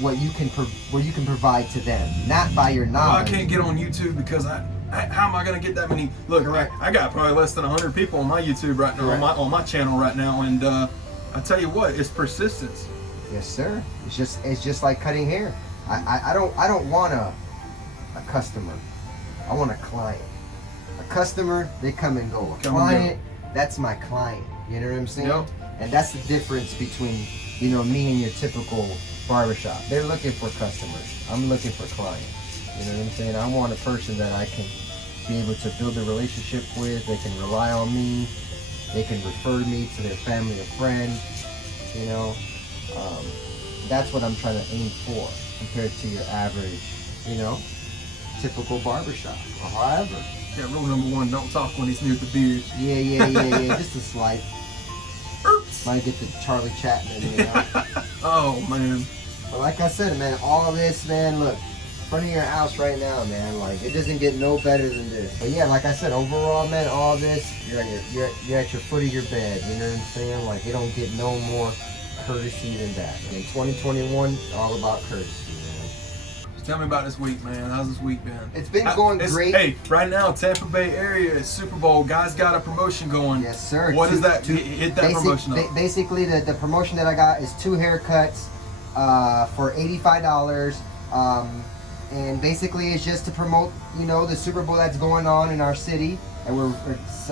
what you can provide to them, not by your knowledge. Well, I can't get on YouTube because how am I going to get that many? Look, I got probably less than 100 people on my YouTube right now, on my channel right now, and I tell you what, it's persistence. Yes, sir. It's just like cutting hair. I don't want a customer. I want a client. A customer, they come and go. A client, that's my client. You know what I'm saying? Yep. And that's the difference between, you know, me and your typical barbershop. They're looking for customers. I'm looking for clients. You know what I'm saying? I want a person that I can be able to build a relationship with. They can rely on me. They can refer me to their family or friends. You know, that's what I'm trying to aim for compared to your average, you know, typical barbershop or however. Yeah, rule number 1, don't talk when he's near the beard. Yeah. Just a slight. Oops. Might get the Charlie Chapman, you know. Oh, man. But like I said, man, all of this, man, look, front of your house right now, man, like, it doesn't get no better than this. But yeah, like I said, overall, man, all this, you're at your foot of your bed, you know what I'm saying? Like, it don't get no more courtesy than that. In 2021, all about courtesy, man. Tell me about this week, man. How's this week been? It's been going great. Hey, right now, Tampa Bay area is Super Bowl. Guys got a promotion going. Yes, sir. What is that? Hit that promotion up. Basically, the promotion that I got is 2 haircuts for $85. And basically, it's just to promote, you know, the Super Bowl that's going on in our city, and we're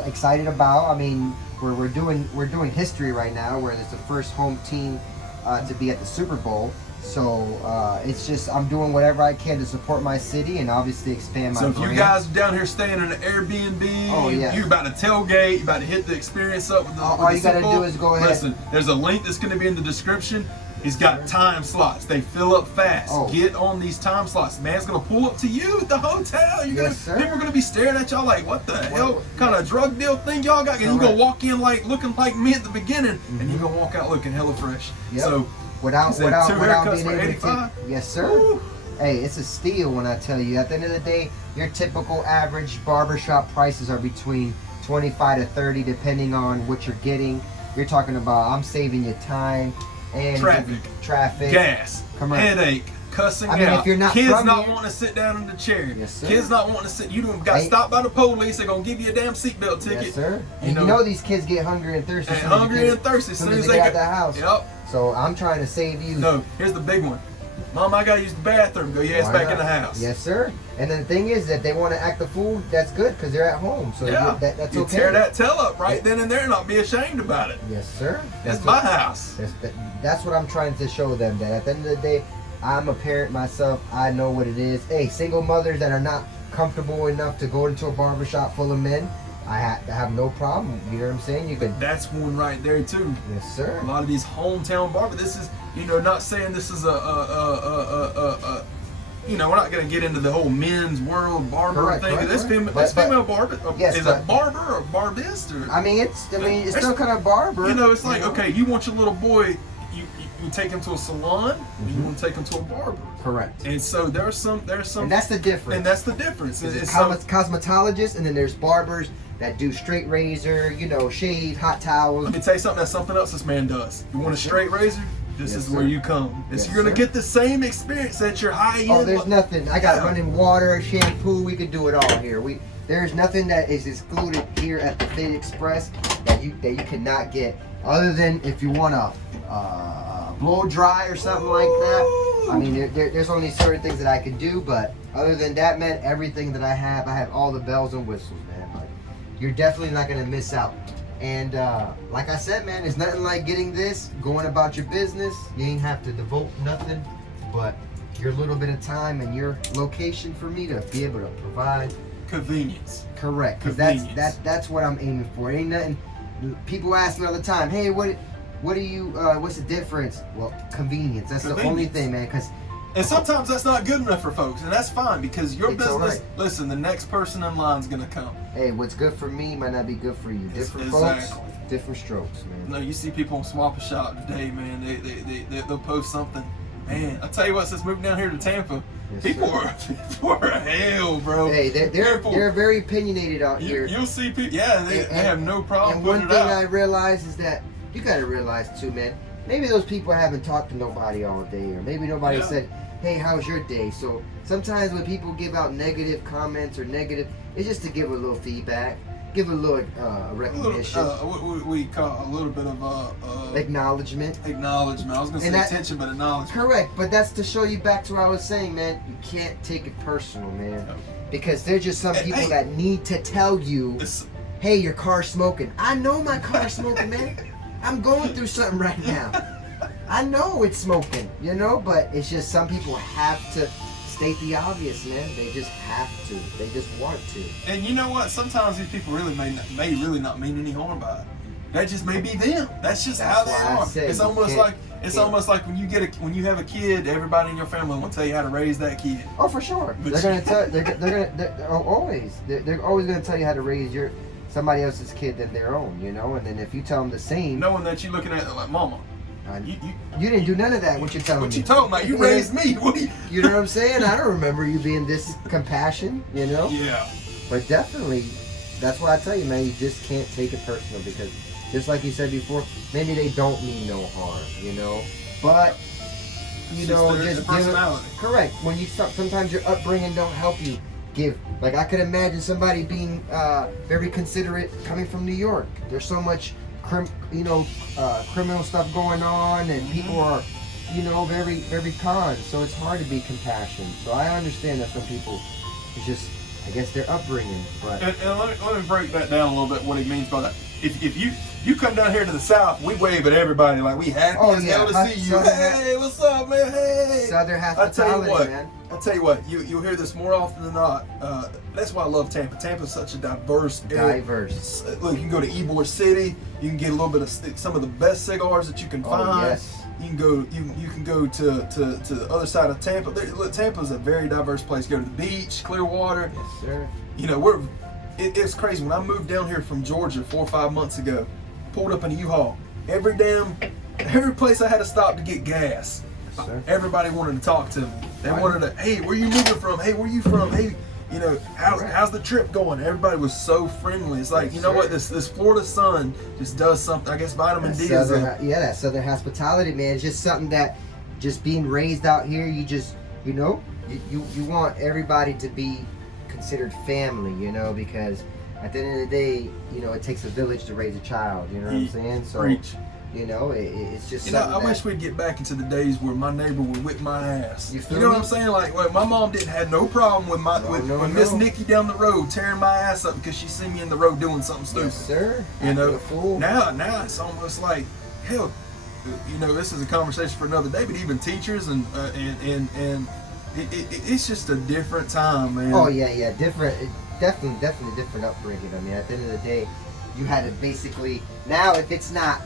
excited about. I mean, we're doing history right now, where it's the first home team to be at the Super Bowl. So it's just, I'm doing whatever I can to support my city and obviously expand my brand. So if you guys are down here staying in an Airbnb, you're about to tailgate, you're about to hit the experience up with the all you got to do is go ahead. Listen, there's a link that's going to be in the description. He's got time slots. They fill up fast. Oh. Get on these time slots. Man's gonna pull up to you at the hotel. Sir. People are gonna be staring at y'all like, what the hell kind of drug deal thing y'all got? And you gonna walk in like looking like me at the beginning, and you gonna walk out looking hella fresh. Yep. So without two being haircuts for able to 85? yes, sir. Woo. Hey, it's a steal when I tell you. At the end of the day, your typical average barbershop prices are between 25 to 30, depending on what you're getting. You're talking about I'm saving you time and traffic, gas, headache, cussing out. If you're not kids from not here, wanting to sit down in the chair. Yes, sir. Kids not wanting to sit. You done got stopped by the police. They're gonna give you a damn seatbelt ticket. Yes, sir. And you know these kids get hungry and thirsty. And hungry and thirsty as soon as they get out the house. Yep. So I'm trying to save you. No, here's the big one. Mom, I gotta use the bathroom. Go your ass back in the house. Yes, sir. And then the thing is that they want to act a fool. That's good because they're at home. So that's you okay. Tear that tail up right then and there, and not be ashamed about it. Yes, sir. That's my house. That's what I'm trying to show them. That at the end of the day, I'm a parent myself. I know what it is. Hey, single mothers that are not comfortable enough to go into a barbershop full of men, I have no problem. You know what I'm saying? You can. That's one right there too. Yes, sir. A lot of these hometown barbers. This is, not saying this is we're not gonna get into the whole men's world barber thing. This female barber is a barber or barbist or. It's still kind of barber. It's like okay, you want your little boy, you take him to a salon, you want to take him to a barber. Correct. And so there's some. And that's the difference. There's cosmetologists, and then there's barbers that do straight razor, shave, hot towels. Let me tell you something. That's something else this man does. You want a straight razor? This is where you come. You're gonna get the same experience at your high end. Oh, there's nothing. I got running water, shampoo. We could do it all here. There's nothing that is excluded here at the Fade Express that you cannot get, other than if you want a blow dry or something like that. There's only certain things that I can do, but other than that, man, everything that I have all the bells and whistles, man. You're definitely not gonna miss out. And like I said, man, it's nothing like getting this, going about your business. You ain't have to devote nothing but your little bit of time and your location for me to be able to provide convenience. Correct. Because that's what I'm aiming for. Ain't nothing. People ask me all the time, hey, what do you? What's the difference? Well, convenience. That's the only thing, man. And sometimes that's not good enough for folks, and that's fine because your business. Right. Listen, the next person in line is gonna come. Hey, what's good for me might not be good for you. Different folks, different strokes, man. No, you see people on Swap Shop today, man. They'll post something. Man, I tell you what, since moving down here to Tampa, people are hell, bro. Hey, they're very opinionated out here. You'll see people. Yeah, they have no problem. And one thing I realize is that you gotta realize too, man. Maybe those people haven't talked to nobody all day, or maybe nobody said, hey, how's your day? So sometimes when people give out negative comments or negative, it's just to give a little feedback, give a little recognition. What we call a little bit of acknowledgement. Acknowledgement. I was going to say attention, but acknowledgement. Correct, but that's to show you back to what I was saying, man. You can't take it personal, man. No. Because there's just some people that need to tell you, hey, your car's smoking. I know my car's smoking, man. I'm going through something right now. I know it's smoking, but it's just some people have to state the obvious, man. They just have to. They just want to. And you know what? Sometimes these people really may really not mean any harm by it. That just may be them. That's just how they are. It's almost like when you have a kid, everybody in your family will tell you how to raise that kid. Oh, for sure. But they're always gonna tell you how to raise somebody else's kid than their own, and then if you tell them the same, knowing that you're looking at it like mama. You didn't do none of that. What you telling me? What you told me? You raised me. You know what I'm saying? I don't remember you being this compassionate. Yeah. But definitely, that's why I tell you, man. You just can't take it personal because, just like you said before, maybe they don't mean no harm. But just give it. Correct. When sometimes your upbringing don't help you give. Like I could imagine somebody being very considerate coming from New York. There's so much. Criminal stuff going on, and people are, very, very con. So it's hard to be compassionate. So I understand that some people, it's just, I guess, their upbringing. But and let me break that down a little bit. What he means by that. if you come down here to the South, we wave at everybody like we happy as hell to see you. Hey, what's up, man? Hey. Southern hospitality, man. I'll tell you what, you'll hear this more often than not. That's why I love Tampa. Tampa's such a diverse area. Look, you can go to Ybor City. You can get a little bit of some of the best cigars that you can find. Oh, yes. You can go to the other side of Tampa. Look, Tampa's a very diverse place. Go to the beach, Clearwater. Yes, sir. You know, it's crazy. When I moved down here from Georgia 4 or 5 months ago, pulled up in a U-Haul. Every place I had to stop to get gas. Yes, sir. Everybody wanted to talk to me. They wanted to, hey, where you moving from? Hey, where you from? Hey, you know, how's the trip going? Everybody was so friendly. It's like, yes, you know sir. what, this Florida sun just does something. I guess vitamin D is that Southern hospitality, man. It's just something that, just being raised out here, you just, you know, you want everybody to be considered family, you know, because at the end of the day, you know, it takes a village to raise a child, you know what I'm saying? So, Preach. you know, it's just you know, something I wish we'd get back into the days where my neighbor would whip my ass. You know what I'm saying? Like, well, my mom didn't have no problem with Miss Nikki down the road tearing my ass up because she seen me in the road doing something stupid. Yes, sir. You know, now it's almost like, hell, you know, this is a conversation for another day. But even teachers and it's just a different time, man. Oh yeah, different. Definitely different upbringing. I mean, at the end of the day, you had to basically, now if it's not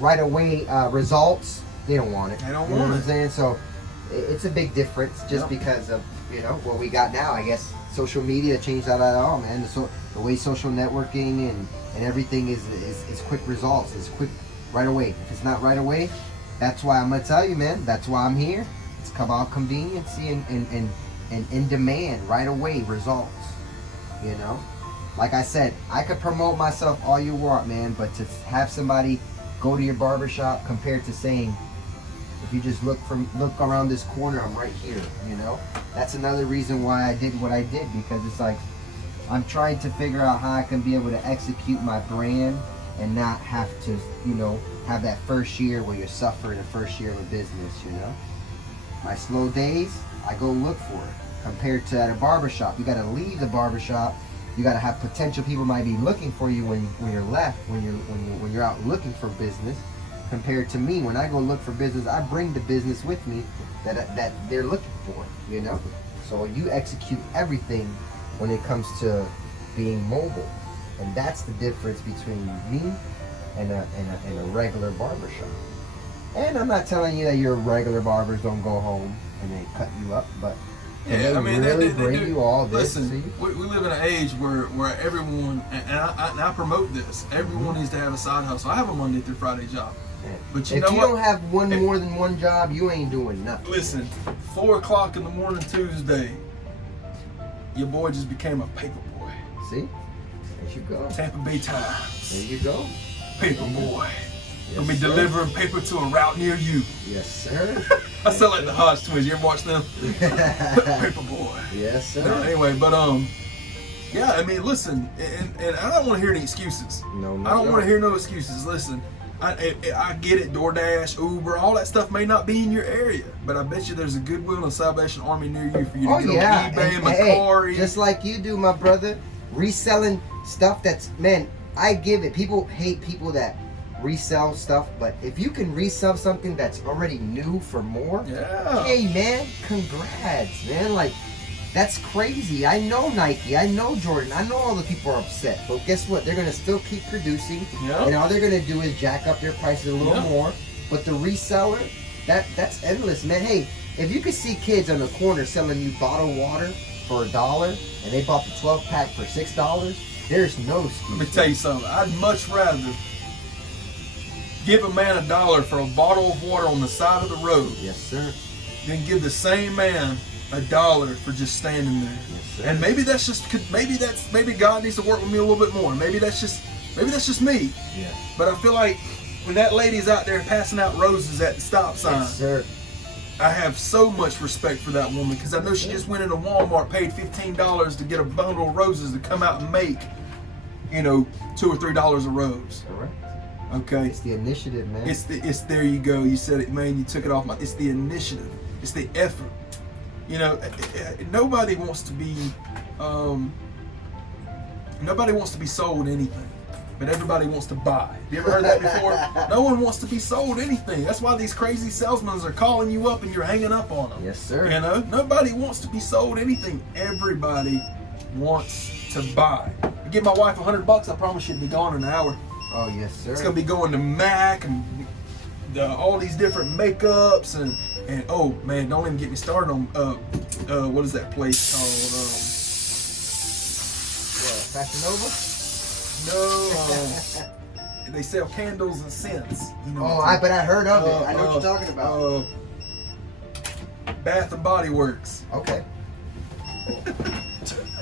right away results, they don't want it. They don't want it. You know what I'm saying? So it's a big difference just because of, you know, what we got now. I guess social media changed that at all, man. The way social networking and everything is quick results. It's quick right away. If it's not right away, that's why I'm gonna tell you, man. That's why I'm here. It's about conveniency and in demand right away results. You know, like I said, I could promote myself all you want, man, but to have somebody go to your barbershop compared to saying, if you just look around this corner, I'm right here, you know? That's another reason why I did what I did, because it's like, I'm trying to figure out how I can be able to execute my brand and not have to, you know, have that first year where you're suffering the first year of a business, you know? My slow days, I go look for it. Compared to at a barbershop, you gotta leave the barbershop. You gotta have potential people might be looking for you when you're left, when you're out looking for business. Compared to me, when I go look for business, I bring the business with me that they're looking for, you know? So you execute everything when it comes to being mobile. And that's the difference between me and a regular barbershop. And I'm not telling you that your regular barbers don't go home and they cut you up, but yeah, I mean, really they bring you all this. Listen, we live in an age where everyone, and I promote this, everyone needs to have a side hustle. I have a Monday through Friday job. But you know if you what? don't have more than one job, you ain't doing nothing. Listen, 4 o'clock in the morning Tuesday, your boy just became a paper boy. See? There you go. Tampa Bay Times. There you go. Paper boy. Yes, Gonna be sir. delivering paper to a route near you. Yes, sir. I sound like the Hodge twins. You ever watch them? Paper boy. Yes, sir. No, anyway, but yeah. I mean, listen, and I don't want to hear any excuses. No, I don't want to hear no excuses. Listen, I get it. DoorDash, Uber, all that stuff may not be in your area, but I bet you there's a Goodwill and Salvation Army near you for you to get on eBay and Macari. Just like you do, my brother, reselling stuff that's, man, I give it. People hate people that resell stuff, but if you can resell something that's already new for more, yeah. Hey man, congrats, man. Like, that's crazy. I know Nike, I know Jordan, I know all the people are upset, but guess what? They're gonna still keep producing, and all they're gonna do is jack up their prices a little more. But the reseller, that's endless, man. Hey, if you could see kids on the corner selling you bottled water for $1 and they bought the 12-pack for $6, there's no excuse. Let me tell you something. I'd much rather give a man $1 for a bottle of water on the side of the road. Yes, sir. Than give the same man $1 for just standing there. Yes, sir. And maybe maybe God needs to work with me a little bit more. Maybe that's just me. Yeah. But I feel like when that lady's out there passing out roses at the stop sign, Yes, sir. I have so much respect for that woman, because I know she just went into Walmart, paid $15 to get a bundle of roses to come out and make, you know, $2 or $3 a rose. Correct. Okay. It's the initiative, man. It's there you go. You said it, man. You took it off my. It's the initiative. It's the effort. You know, nobody wants to be sold anything. but everybody wants to buy. Have you ever heard that before? No one wants to be sold anything. That's why these crazy salesmen are calling you up and you're hanging up on them. Yes, sir. You know, nobody wants to be sold anything. Everybody wants to buy. You give my wife $100, I promise you'd be gone in an hour. Oh, yes, sir. It's gonna be going to MAC and all these different makeups and oh man, don't even get me started on what is that place called? Fashion Nova? No, they sell candles and scents. You know but I heard of it. I know what you're talking about. Bath and Body Works. Okay.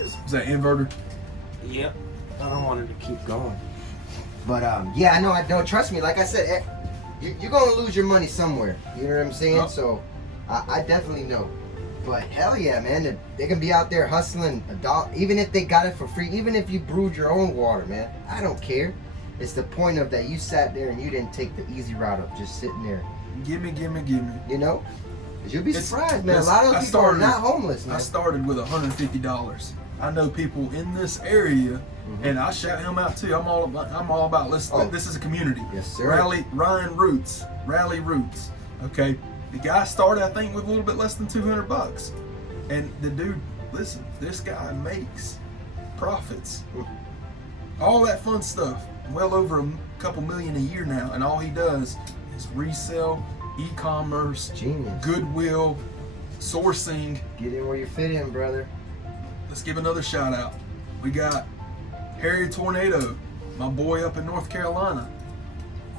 Is that inverter? Yep. I don't want it to keep going. But yeah, I know. Trust me. Like I said, you're gonna lose your money somewhere. You know what I'm saying? Oh. So I definitely know. But hell yeah, man, they can be out there hustling even if they got it for free, even if you brewed your own water, man. I don't care. It's the point of that you sat there and you didn't take the easy route of just sitting there. Gimme. You know? 'Cause you'll be surprised, man. A lot of those people are not homeless, man. I started with $150. I know people in this area, and I shout him out too. I'm all about this is a community. Yes, sir. Rally Roots. Okay. The guy started, I think, with a little bit less than $200. And the dude, listen, this guy makes profits. All that fun stuff. Well over a couple million a year now. And all he does is resell, e-commerce, Genius. Goodwill, sourcing. Get in where you fit in, brother. Let's give another shout out. We got Harry Tornado, my boy up in North Carolina.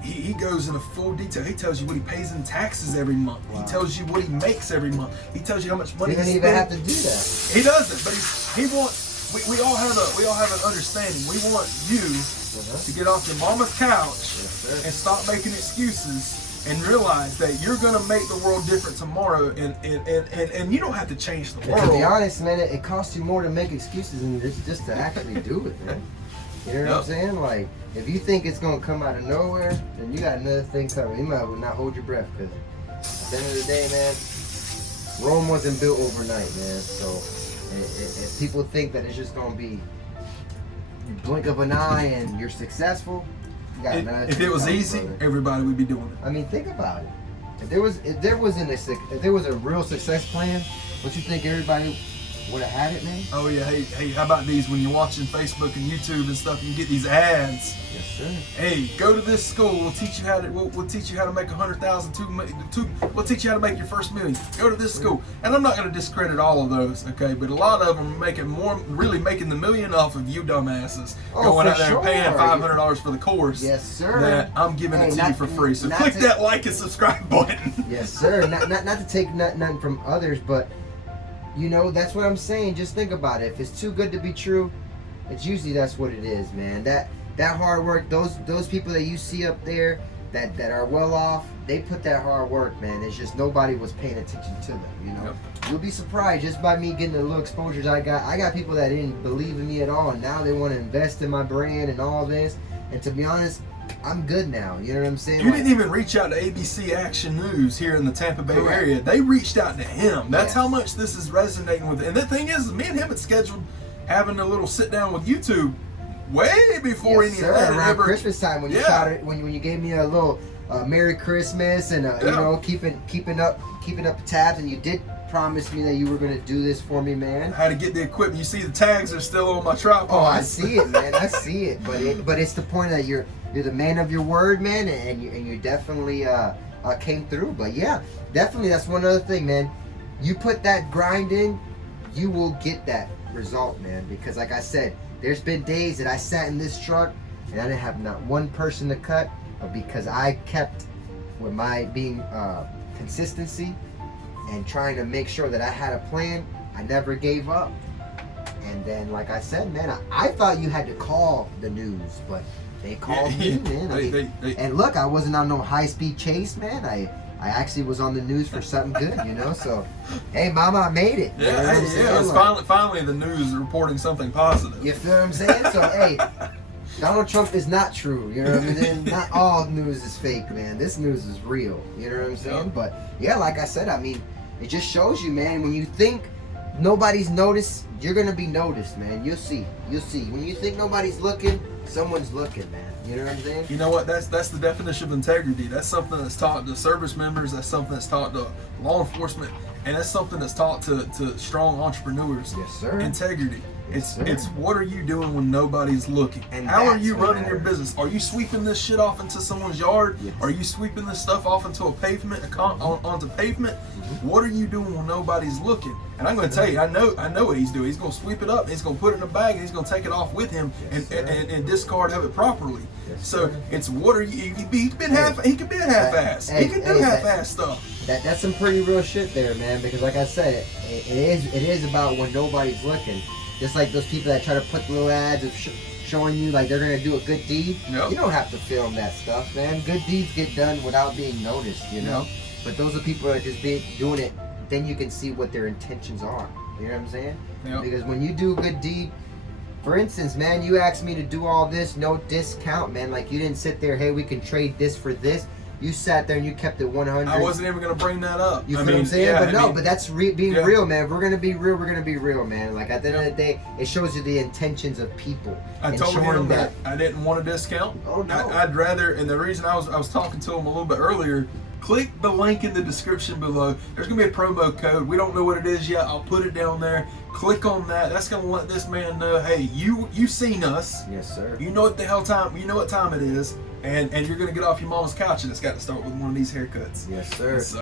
He goes into full detail. He tells you what he pays in taxes every month. Wow. He tells you what he makes every month. He tells you how much money He doesn't even have to do that. He doesn't, but he wants. We all have an understanding. We want you to get off your mama's couch and stop making excuses and realize that you're gonna make the world different tomorrow. And you don't have to change the world. To be honest, man, it costs you more to make excuses than just to actually do it, man. You know what I'm saying? Like, if you think it's gonna come out of nowhere, then you got another thing coming. You might as well not hold your breath, because at the end of the day, man, Rome wasn't built overnight, man. So if people think that it's just gonna be you blink of an eye and you're successful, you got another if thing it was coming, easy, brother. Everybody would be doing it. I mean, think about it. If there was a real success plan, don't you think everybody would have had it, man? Oh yeah, hey, how about these when you're watching Facebook and YouTube and stuff, you get these ads. Yes, sir. Hey, go to this school. We'll teach you how to. We'll teach you how to make 100,000. We'll teach you how to make your first million. Go to this school. And I'm not going to discredit all of those, okay? But a lot of them are really making the million off of you dumbasses going out there and paying $500 for the course. Yes, sir. That I'm giving it to you for free. So click that like and subscribe button. Yes, sir. Not to take nothing from others, but you know, that's what I'm saying. Just think about it. If it's too good to be true, it's usually that's what it is, man. That hard work, those people that you see up there that are well off, they put that hard work, man. It's just nobody was paying attention to them, you know. Yep. You'll be surprised just by me getting the little exposures I got. I got people that didn't believe in me at all, and now they want to invest in my brand and all this. And to be honest, I'm good now. You know what I'm saying? You didn't even reach out to ABC Action News here in the Tampa Bay area. They reached out to him. That's how much this is resonating with. And the thing is, me and him had scheduled having a little sit down with YouTube way before any of that. Around Christmas time when you shouted, when you gave me a little Merry Christmas and you know, keeping up tabs, and you did promise me that you were gonna do this for me, man. How to get the equipment? You see the tags are still on my tripod. Oh, I see it, man. I see it. But it's the point that you're the man of your word, man, and you definitely came through. But yeah, definitely that's one other thing, man. You put that grind in, you will get that result, man. Because like I said, there's been days that I sat in this truck and I didn't have not one person to cut, but because I kept with my being consistency and trying to make sure that I had a plan, I never gave up. And then, like I said, man, I thought you had to call the news, but they called me, man. And look, I wasn't on no high-speed chase, man. I actually was on the news for something good, you know. So, hey, mama, I made it. Yeah, you know what I'm it's like, finally the news is reporting something positive. You feel what I'm saying? So, hey, Donald Trump is not true. You know what I mean? Not all news is fake, man. This news is real. You know what I'm saying? But yeah, like I said, I mean, it just shows you, man. When you think nobody's noticed, you're gonna be noticed, man. You'll see. When you think nobody's looking, someone's looking, man. You know what I'm saying? You know what? That's the definition of integrity. That's something that's taught to service members. That's something that's taught to law enforcement, and that's something that's taught to strong entrepreneurs. Yes, sir. Integrity. Yes, sir. It's what are you doing when nobody's looking? And how are that's you what running your matters. business? Are you sweeping this shit off into someone's yard? Yes. Are you sweeping this stuff off into a pavement, onto pavement? What are you doing when nobody's looking? And I'm going to tell you, I know what he's doing. He's going to sweep it up, and he's going to put it in a bag, and he's going to take it off with him and discard of it properly. Yes, so sir. it's what are you? He could be half-ass. He can do half-ass stuff. That's some pretty real shit there, man. Because like I said, it is about when nobody's looking. Just like those people that try to put little ads of showing you like they're gonna do a good deed. Yep. You don't have to film that stuff, man. Good deeds get done without being noticed, you know. Yep. But those are people that are just doing it. Then you can see what their intentions are. You know what I'm saying? Yep. Because when you do a good deed, for instance, man, you asked me to do all this, no discount, man. Like you didn't sit there, hey, we can trade this for this. You sat there and you kept it 100. I wasn't even going to bring that up. You feel what I'm saying? Yeah, but that's being yeah. real, man. If we're gonna be real, we're gonna be real, man. Like at the end of the day, it shows you the intentions of people. I and told showing him that I didn't want a discount. Oh, no. I'd rather, and the reason I was talking to him a little bit earlier, click the link in the description below. There's gonna be a promo code. We don't know what it is yet. I'll put it down there. Click on that. That's gonna let this man know, hey, you seen us. Yes, sir. You know what the hell time. You know what time it is, and you're gonna get off your mama's couch, and it's got to start with one of these haircuts. Yes, sir. So,